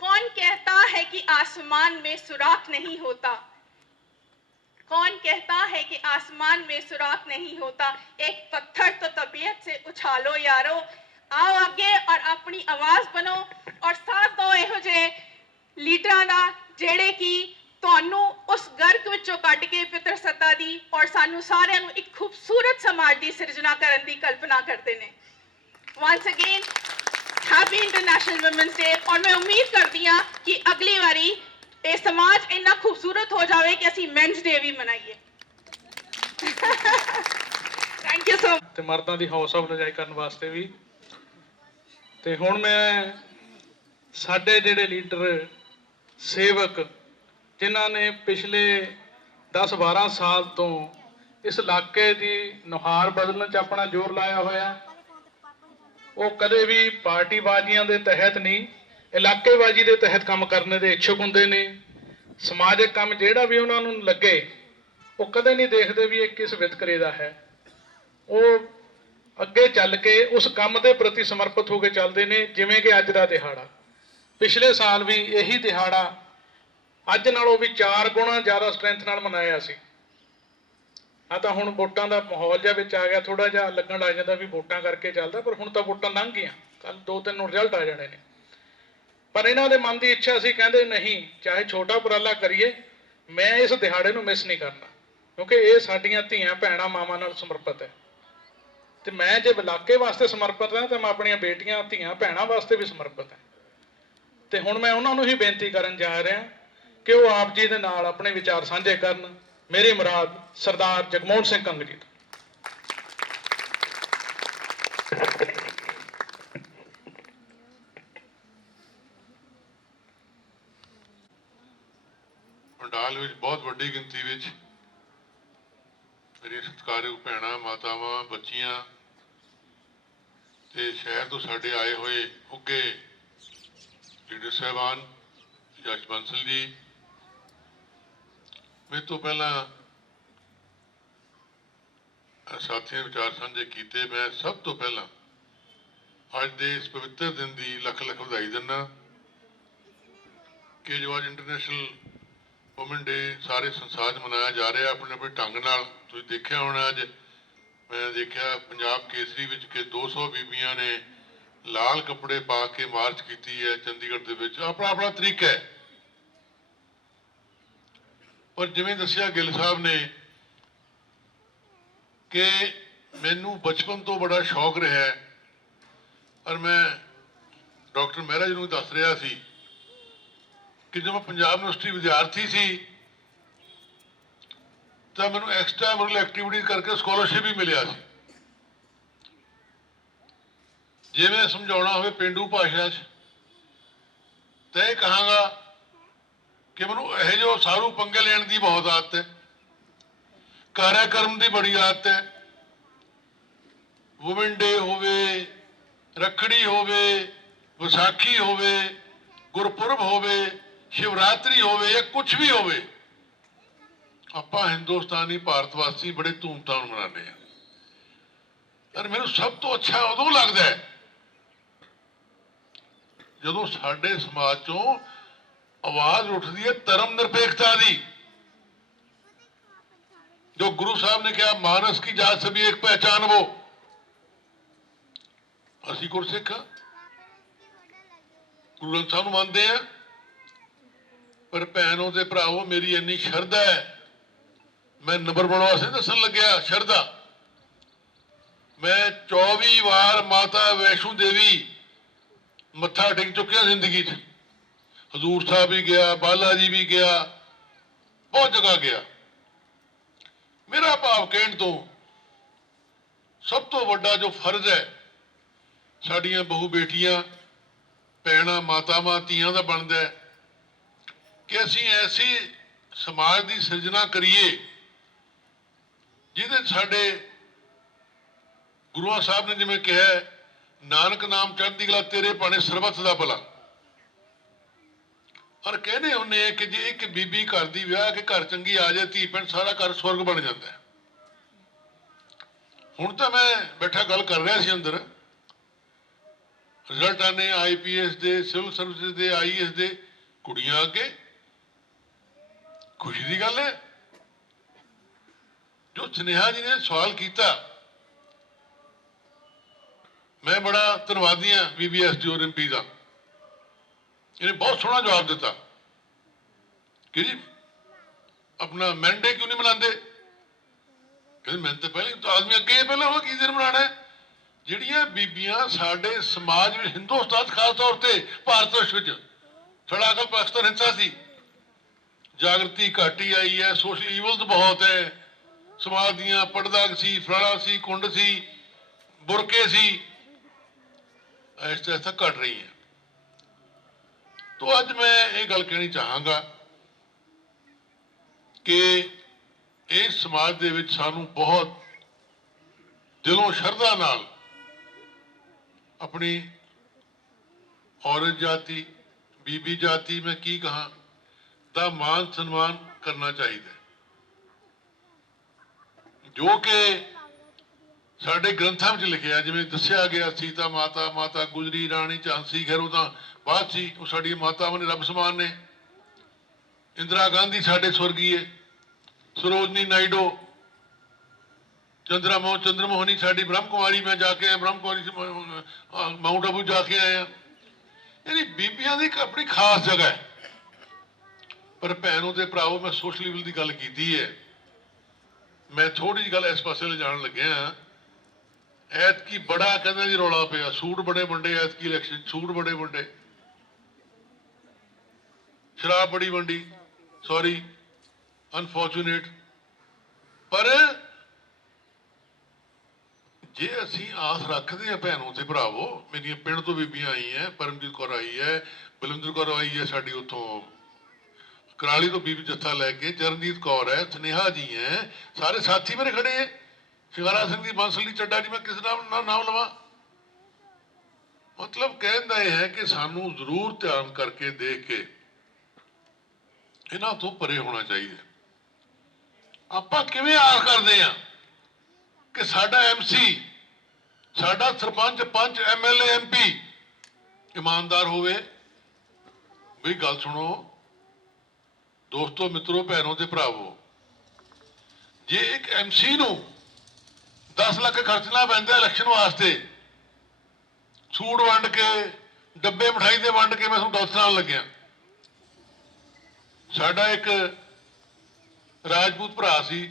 कौन कहता है कि आसमान में सुराख नहीं होता, कौन कहता है कि आसमान में सुराख नहीं होता। एक पत्थर तो तबीयत से उछालो यारो, आओ आगे और अपनी आवाज़ बनो और साथ दो ਇਹੋ ਜਿਹੇ ਲੀਡਰਾਂ ਦਾ ਜਿਹੜੇ ਕਿ ਤੁਹਾਨੂੰ ਉਸ ਗਰਕ ਵਿੱਚੋਂ ਕੱਢ ਕੇ ਪਿਤਰ ਸੱਤਾ ਦੀ ਔਰ ਸਾਨੂੰ ਸਾਰਿਆਂ ਨੂੰ ਇੱਕ ਖੂਬਸੂਰਤ ਸਮਾਜ ਦੀ ਸਿਰਜਣਾ ਕਰਨ ਦੀ ਕਲਪਨਾ ਕਰਦੇ ਨੇ। Once again happy international women's day. और मैं उम्मीद करती हाँ कि अगली बारी ये समाज इतना खूबसूरत हो जाए कि असी मेंस डे भी मनाइए। Thank you so much. ਤੇ ਮਰਦਾਂ ਦੀ ਹੌਸਲਾ ਅਫਜ਼ਾਈ ਕਰਨ ਵਾਸਤੇ ਵੀ। ਤੇ ਹੁਣ ਮੈਂ ਸਾਡੇ ਜਿਹੜੇ ਲੀਡਰ ਸੇਵਕ ਜਿਨ੍ਹਾਂ ਨੇ ਪਿਛਲੇ 10-12 ਸਾਲ ਤੋਂ ਇਸ ਇਲਾਕੇ ਦੀ ਨੁਹਾਰ ਬਦਲਣ 'ਚ ਆਪਣਾ ਜ਼ੋਰ ਲਾਇਆ ਹੋਇਆ, ਉਹ ਕਦੇ ਵੀ ਪਾਰਟੀਬਾਜ਼ੀਆਂ ਦੇ ਤਹਿਤ ਨਹੀਂ, ਇਲਾਕੇਬਾਜ਼ੀ ਦੇ ਤਹਿਤ ਕੰਮ ਕਰਨ ਦੇ ਇੱਛੁਕ ਹੁੰਦੇ ਨੇ। ਸਮਾਜਿਕ ਕੰਮ ਜਿਹੜਾ ਵੀ ਉਹਨਾਂ ਨੂੰ ਲੱਗੇ ਉਹ ਕਦੇ ਨਹੀਂ ਦੇਖਦੇ ਵੀ ਇਹ ਕਿਸ ਵਿਤਕਰੇ ਦਾ ਹੈ। ਉਹ ਅੱਗੇ ਚੱਲ ਕੇ ਉਸ ਕੰਮ ਦੇ ਪ੍ਰਤੀ ਸਮਰਪਿਤ ਹੋ ਕੇ ਚੱਲਦੇ ਨੇ। ਜਿਵੇਂ ਕਿ ਅੱਜ ਦਾ ਦਿਹਾੜਾ, ਪਿਛਲੇ ਸਾਲ ਵੀ ਇਹੀ ਦਿਹਾੜਾ ਅੱਜ ਨਾਲੋਂ ਵੀ 4 ਗੁਣਾ ਜ਼ਿਆਦਾ ਸਟਰੈਂਥ ਨਾਲ ਮਨਾਇਆ ਸੀ। ਆ ਤਾਂ ਹੁਣ ਵੋਟਾਂ ਦਾ ਮਾਹੌਲ ਜਿਹਾ ਵਿੱਚ ਆ ਗਿਆ, ਥੋੜਾ ਜਿਹਾ ਲੱਗਣ ਲੱਗ ਜਾਂਦਾ ਵੀ ਵੋਟਾਂ ਕਰਕੇ ਚੱਲਦਾ, ਪਰ ਹੁਣ ਤਾਂ ਵੋਟਾਂ ਲੰਘ ਗਈਆਂ, ਕੱਲ 2-3 ਨੂੰ ਰਿਜ਼ਲਟ ਆ ਜਾਣੇ ਨੇ। ਪਰ ਇਹਨਾਂ ਦੇ ਮਨ ਦੀ ਇੱਛਾ ਸੀ, ਕਹਿੰਦੇ ਨਹੀਂ ਚਾਹੇ ਛੋਟਾ ਉਪਰਾਲਾ ਕਰੀਏ, ਮੈਂ ਇਸ ਦਿਹਾੜੇ ਨੂੰ ਮਿਸ ਨਹੀਂ ਕਰਨਾ, ਕਿਉਂਕਿ ਇਹ ਸਾਡੀਆਂ ਧੀਆਂ ਭੈਣਾਂ ਮਾਵਾਂ ਨਾਲ ਸਮਰਪਿਤ ਹੈ। ਤੇ ਮੈਂ ਜੇ ਇਲਾਕੇ ਵਾਸਤੇ ਸਮਰਪਿਤ ਹਾਂ ਤਾਂ ਮੈਂ ਆਪਣੀਆਂ ਬੇਟੀਆਂ ਧੀਆਂ ਭੈਣਾਂ ਵਾਸਤੇ ਵੀ ਸਮਰਪਿਤ ਹਾਂ। ਤੇ ਹੁਣ ਮੈਂ ਉਹਨਾਂ ਨੂੰ ਹੀ ਬੇਨਤੀ ਕਰਨ ਜਾ ਰਿਹਾ ਕਿ ਉਹ ਆਪ ਜੀ ਦੇ ਨਾਲ ਆਪਣੇ ਵਿਚਾਰ ਸਾਂਝੇ ਕਰਨ। ਮੇਰੀ ਮੁਰਾਦ ਸਰਦਾਰ ਜਗਮੋਹਨ ਸਿੰਘ ਕੰਗ ਜੀ ਤੋਂ। ਪੰਡਾਲ ਵਿੱਚ ਬਹੁਤ ਵੱਡੀ ਗਿਣਤੀ ਵਿੱਚ ਮੇਰੀਆਂ ਸਤਿਕਾਰਯੋਗ ਭੈਣਾਂ, ਮਾਤਾਵਾਂ, ਬੱਚੀਆਂ ਤੇ ਸ਼ਹਿਰ ਤੋਂ ਸਾਡੇ ਆਏ ਹੋਏ ਉੱਘੇ ਲੀਡਰ ਸਾਹਿਬਾਨ, ਜਸ ਬੰਸਲ ਜੀ, ਮੇਰੇ ਤੋਂ ਪਹਿਲਾਂ ਸਾਥੀਆਂ ਵਿਚਾਰ ਸਾਂਝੇ ਕੀਤੇ। ਮੈਂ ਸਭ ਤੋਂ ਪਹਿਲਾਂ ਅੱਜ ਦੇ ਇਸ ਪਵਿੱਤਰ ਦਿਨ ਦੀ ਲੱਖ ਲੱਖ ਵਧਾਈ ਦਿੰਦਾ ਕਿ ਜੋ ਅੱਜ ਇੰਟਰਨੈਸ਼ਨਲ ਵੂਮਨ ਡੇ ਸਾਰੇ ਸੰਸਾਰ 'ਚ ਮਨਾਇਆ ਜਾ ਰਿਹਾ ਆਪਣੇ ਆਪਣੇ ਢੰਗ ਨਾਲ। ਤੁਸੀਂ ਦੇਖਿਆ ਹੋਣਾ, ਅੱਜ ਮੈਂ ਦੇਖਿਆ ਪੰਜਾਬ ਕੇਸਰੀ ਵਿੱਚ ਕਿ 200 ਬੀਬੀਆਂ ਨੇ ਲਾਲ ਕੱਪੜੇ ਪਾ ਕੇ ਮਾਰਚ ਕੀਤੀ ਹੈ ਚੰਡੀਗੜ੍ਹ ਦੇ ਵਿੱਚ। ਆਪਣਾ ਆਪਣਾ ਤਰੀਕਾ ਹੈ। ਪਰ ਜਿਵੇਂ ਦੱਸਿਆ ਗਿੱਲ ਸਾਹਿਬ ਨੇ ਕਿ ਮੈਨੂੰ ਬਚਪਨ ਤੋਂ ਬੜਾ ਸ਼ੌਕ ਰਿਹਾ ਹੈ, ਔਰ ਮੈਂ ਡਾਕਟਰ ਮਹਿਰਾ ਜੀ ਨੂੰ ਦੱਸ ਰਿਹਾ ਸੀ ਕਿ ਜਦੋਂ ਮੈਂ ਪੰਜਾਬ ਯੂਨੀਵਰਸਿਟੀ ਵਿਦਿਆਰਥੀ ਸੀ ਤਾਂ ਮੈਨੂੰ ਐਕਸਟਰਾ ਮੋਰਲ ਐਕਟੀਵਿਟੀ ਕਰਕੇ ਸਕਾਲਰਸ਼ਿਪ ਵੀ ਮਿਲਿਆ ਸੀ। ਜੇ ਮੈਂ ਸਮਝਾਉਣਾ ਹੋਵੇ ਪੇਂਡੂ ਭਾਸ਼ਾ 'ਚ ਤਾਂ ਇਹ ਕਹਾਂਗਾ ਕਿ ਮੈਨੂੰ ਇਹੋ ਜਿਹੇ ਸਾਰੂ ਪੰਗੇ ਲੈਣ ਦੀ ਬਹੁਤ ਆਦਤ ਹੈ, ਕਾਰਿਆਕਰਮ ਦੀ ਬੜੀ ਆਦਤ ਹੈ। ਵੂਮਨ ਡੇ ਹੋਵੇ, ਰੱਖੜੀ ਹੋਵੇ, ਵਿਸਾਖੀ ਹੋਵੇ, ਗੁਰਪੁਰਬ ਹੋਵੇ, ਸ਼ਿਵਰਾਤਰੀ ਹੋਵੇ ਜਾਂ ਕੁਝ ਵੀ ਹੋਵੇ, ਆਪਾਂ ਹਿੰਦੁਸਤਾਨੀ ਭਾਰਤ ਵਾਸੀ ਬੜੇ ਧੂਮਧਾਮ ਮਨਾਉਂਦੇ ਹਾਂ। ਪਰ ਮੈਨੂੰ ਸਭ ਤੋਂ ਅੱਛਾ ਉਦੋਂ ਲੱਗਦਾ ਹੈ ਜਦੋਂ ਸਾਡੇ ਸਮਾਜ ਚੋਂ ਆਵਾਜ਼ ਉੱਠਦੀ ਹੈ ਧਰਮ ਨਿਰਪੇਖਤਾ ਦੀ। ਜੋ ਗੁਰੂ ਸਾਹਿਬ ਨੇ ਕਿਹਾ, ਮਾਨਸ ਕੀ ਜਾਤ ਸਭੀ ਇੱਕ ਪਹਿਚਾਨ ਵੋ। ਅਸੀਂ ਗੁਰਸਿੱਖ ਹਾਂ, ਗੁਰੂ ਗ੍ਰੰਥ ਸਾਹਿਬ ਨੂੰ ਮੰਨਦੇ ਆ। ਪਰ ਭੈਣੋ ਤੇ ਭਰਾਵੋ, ਮੇਰੀ ਇੰਨੀ ਸ਼ਰਧਾ ਹੈ, ਮੈਂ ਨੰਬਰ ਬਣਵਾ ਵਾਸਤੇ ਦੱਸਣ ਲੱਗਿਆ ਸ਼ਰਧਾ। ਮੈਂ 24 ਵਾਰ ਮਾਤਾ ਵੈਸ਼ਨੋ ਦੇਵੀ ਮੱਥਾ ਟੇਕ ਚੁੱਕਿਆ ਜ਼ਿੰਦਗੀ 'ਚ। ਹਜ਼ੂਰ ਸਾਹਿਬ ਵੀ ਗਿਆ, ਬਾਲਾ ਜੀ ਵੀ ਗਿਆ, ਬਹੁਤ ਜਗ੍ਹਾ ਗਿਆ। ਮੇਰਾ ਭਾਵ ਕਹਿਣ ਤੋਂ ਸਭ ਤੋਂ ਵੱਡਾ ਜੋ ਫਰਜ਼ ਹੈ ਸਾਡੀਆਂ ਬਹੂ ਬੇਟੀਆਂ, ਭੈਣਾਂ, ਮਾਤਾਵਾਂ, ਧੀਆਂ ਦਾ ਬਣਦਾ ਹੈ ਕਿ ਅਸੀਂ ਐਸੀ ਸਮਾਜ ਦੀ ਸਿਰਜਣਾ ਕਰੀਏ ਜਿਹਦੇ ਸਾਡੇ ਗੁਰੂਆਂ ਸਾਹਿਬ ਨੇ ਜਿਵੇਂ ਕਿਹਾ, ਨਾਨਕ ਨਾਮ ਚੜ੍ਹਦੀ ਕਲਾ ਤੇਰੇ ਭਾਣੇ ਸਰਬੱਤ ਦਾ ਭਲਾ। ਔਰ ਕਹਿੰਦੇ ਹੁੰਦੇ ਕਿ ਜੇ ਇੱਕ ਬੀਬੀ ਘਰ ਦੀ ਵਿਆਹ ਕੇ ਘਰ ਚੰਗੀ ਆ ਜਾਏ, ਧੀ ਭੈਣ, ਸਾਰਾ ਘਰ ਸਵਰਗ ਬਣ ਜਾਂਦਾ ਹੈ। ਹੁਣ ਤਾਂ ਮੈਂ ਬੈਠਾ ਗੱਲ ਕਰ ਰਿਹਾ ਸੀ ਅੰਦਰ, ਰਿਜ਼ਲਟ ਆਨੇ IPS ਦੇ, ਸਿਵਲ ਸਰਵਿਸਿਜ਼ ਦੇ, IAS ਦੇ, ਕੁੜੀਆਂ ਅੱਗੇ ਖੁਸ਼ੀ ਦੀ ਗੱਲ ਹੈ। ਜੋ ਸਨੇਹਾ ਜੀ ਨੇ ਸਵਾਲ ਕੀਤਾ, ਮੈਂ ਬੜਾ ਧੰਨਵਾਦੀ ਹਾਂ BBSD ਔਰ MP ਦਾ। ਇਹਨੇ ਬਹੁਤ ਸੋਹਣਾ ਜਵਾਬ ਦਿੱਤਾ ਕਿ ਜੀ ਆਪਣਾ ਮੈਂਡੇ ਕਿਉਂ ਨਹੀਂ ਮਨਾਉਂਦੇ। ਕਹਿੰਦੇ ਮੈਂ ਤਾਂ ਪਹਿਲੇ ਆਦਮੀ ਅੱਗੇ ਪਹਿਲਾਂ ਉਹ ਕੀ ਦਿਨ ਮਨਾਉਣਾ ਹੈ। ਜਿਹੜੀਆਂ ਬੀਬੀਆਂ ਸਾਡੇ ਸਮਾਜ ਵਿੱਚ, ਹਿੰਦੁਸਤਾਨ ਖਾਸ ਤੌਰ ਤੇ ਭਾਰਤ ਵਰਸ਼ ਵਿੱਚ, ਥੋੜਾ ਅਕਲ ਪਾਕਿਸਤਾਨ ਹਿੰਸਾ ਸੀ, ਜਾਗਰਤੀ ਘੱਟ ਹੀ ਆਈ ਹੈ, ਸੋਸ਼ਲ ਈਵਲਸ ਬਹੁਤ ਹੈ, ਸਮਾਜ ਦੀਆਂ ਪਰਦਾ ਸੀ, ਫਲਾਣਾ ਸੀ, ਕੁੰਡ ਸੀ, ਬੁਰਕੇ ਸੀ, ਐਸਾ ਐਸਾ ਘਟ ਰਹੀ ਹੈ। ਤੋ ਅੱਜ ਮੈਂ ਇਹ ਗੱਲ ਕਹਿਣੀ ਚਾਹਾਂਗਾ ਕਿ ਇਸ ਸਮਾਜ ਦੇ ਵਿੱਚ ਸਾਨੂੰ ਬਹੁਤ ਦਿਲੋਂ ਸ਼ਰਧਾ ਨਾਲ ਆਪਣੀ ਔਰਤ ਜਾਤੀ, ਬੀਬੀ ਜਾਤੀ, ਮੈਂ ਕੀ ਕਹਾਂ, ਦਾ ਮਾਨ ਸਨਮਾਨ ਕਰਨਾ ਚਾਹੀਦਾ, ਜੋ ਕਿ ਸਾਡੇ ਗ੍ਰੰਥਾਂ ਵਿੱਚ ਲਿਖਿਆ। ਜਿਵੇਂ ਦੱਸਿਆ ਗਿਆ, ਸੀਤਾ ਮਾਤਾ, ਮਾਤਾ ਗੁਜਰੀ, ਰਾਣੀ ਝਾਂਸੀ, ਖੈਰੋਂ ਤਾਂ ਬਾਅਦ ਸੀ, ਉਹ ਸਾਡੀਆਂ ਮਾਤਾਵਾਂ ਨੇ ਰੱਬ ਸਮਾਨ ਨੇ। ਇੰਦਰਾ ਗਾਂਧੀ ਸਾਡੇ ਸਵਰਗੀਏ, ਸਰੋਜਨੀ ਨਾਇਡੂ, ਚੰਦਰ ਮੋਹਨੀ ਸਾਡੀ ਬ੍ਰਹਮ ਕੁਮਾਰੀ, ਮੈਂ ਜਾ ਕੇ ਆਇਆ ਬ੍ਰਹਮ ਕੁਮਾਰੀ, ਮਾਊਂਟ ਆਬੂ ਜਾ ਕੇ ਆਇਆ। ਯਾਨੀ ਬੀਬੀਆਂ ਦੀ ਇੱਕ ਆਪਣੀ ਖਾਸ ਜਗ੍ਹਾ ਹੈ। ਪਰ ਭੈਣੋ ਤੇ ਭਰਾਵੋ, ਮੈਂ ਸੋਸ਼ਲ ਲੈਵਲ ਦੀ ਗੱਲ ਕੀਤੀ ਹੈ, ਮੈਂ ਥੋੜੀ ਜਿਹੀ ਗੱਲ ਇਸ ਪਾਸੇ ਲਿਜਾਣ ਲੱਗਿਆ। ਐਤਕੀ ਬੜਾ ਕਹਿੰਦਾ ਜੀ ਰੌਲਾ ਪਿਆ, ਸੂਟ ਬੜੇ ਵੰਡੇ, ਐਤਕੀ ਇਲੈਕਸ਼ਨ ਸੂਟ ਬੜੇ ਵੰਡੇ। ਸ਼ਰਾਬ ਬੜੀ ਵੰਡੀ, ਸੌਰੀ ਅਨਫੋਰਚੂਨੇਟ। ਪਰ ਜੇ ਅਸੀਂ ਆਸ ਰੱਖਦੇ ਹਾਂ ਭੈਣੋ ਤੇ ਭਰਾਵੋ, ਮੇਰੀਆਂ ਪਿੰਡ ਤੋਂ ਬੀਬੀਆਂ ਆਈਆਂ, ਪਰਮਜੀਤ ਕੌਰ ਆਈ ਹੈ, ਬਲਵਿੰਦਰ ਕੌਰ ਆਈ ਹੈ, ਸਾਡੀ ਉੱਥੋਂ ਕਰਾਲੀ ਤੋਂ ਬੀਬੀ ਜੱਥਾ ਲੈ ਕੇ, ਚਰਨਜੀਤ ਕੌਰ ਹੈ, ਸਨੇਹਾ ਜੀ ਹੈ, ਸਾਰੇ ਸਾਥੀ ਮੇਰੇ ਖੜੇ ਹੈ। ਸ਼ਿੰਗਾਰਾ ਸਿੰਘ ਦੀ ਬਾਂਸਲੀ ਚੱਡਾ ਜੀ, ਮੈਂ ਕਿਸ ਨਾਮ ਲਵਾਂ। ਮਤਲਬ ਕਹਿਣ ਦਾ ਇਹ ਹੈ ਕਿ ਸਾਨੂੰ ਜ਼ਰੂਰ ਧਿਆਨ ਕਰਕੇ ਦੇਖ ਕੇ ਇਹਨਾਂ ਤੋਂ ਪਰੇ ਹੋਣਾ ਚਾਹੀਦਾ। ਆਪਾਂ ਕਿਵੇਂ ਆਸ ਕਰਦੇ ਹਾਂ ਕਿ ਸਾਡਾ ਐਮਸੀ, ਸਾਡਾ ਸਰਪੰਚ, ਪੰਚ, ਐਮਐਲਏ, ਐਮਪੀ ਇਮਾਨਦਾਰ ਹੋਵੇ। ਵੀ ਗੱਲ ਸੁਣੋ ਦੋਸਤੋ, ਮਿੱਤਰੋ, ਭੈਣੋ ਤੇ ਭਰਾਵੋ, ਜੇ ਇੱਕ ਐਮਸੀ ਨੂੰ 10 ਲੱਖ ਖਰਚਣਾ ਪੈਂਦਾ ਇਲੈਕਸ਼ਨ ਵਾਸਤੇ, ਸੂਟ ਵੰਡ ਕੇ, ਡੱਬੇ ਮਠਾਈ ਦੇ ਵੰਡ ਕੇ, ਮੈਂ ਤੁਹਾਨੂੰ ਦੱਸਣ ਲੱਗਿਆ। ਸਾਡਾ ਇੱਕ ਰਾਜਪੂਤ ਭਰਾ ਸੀ,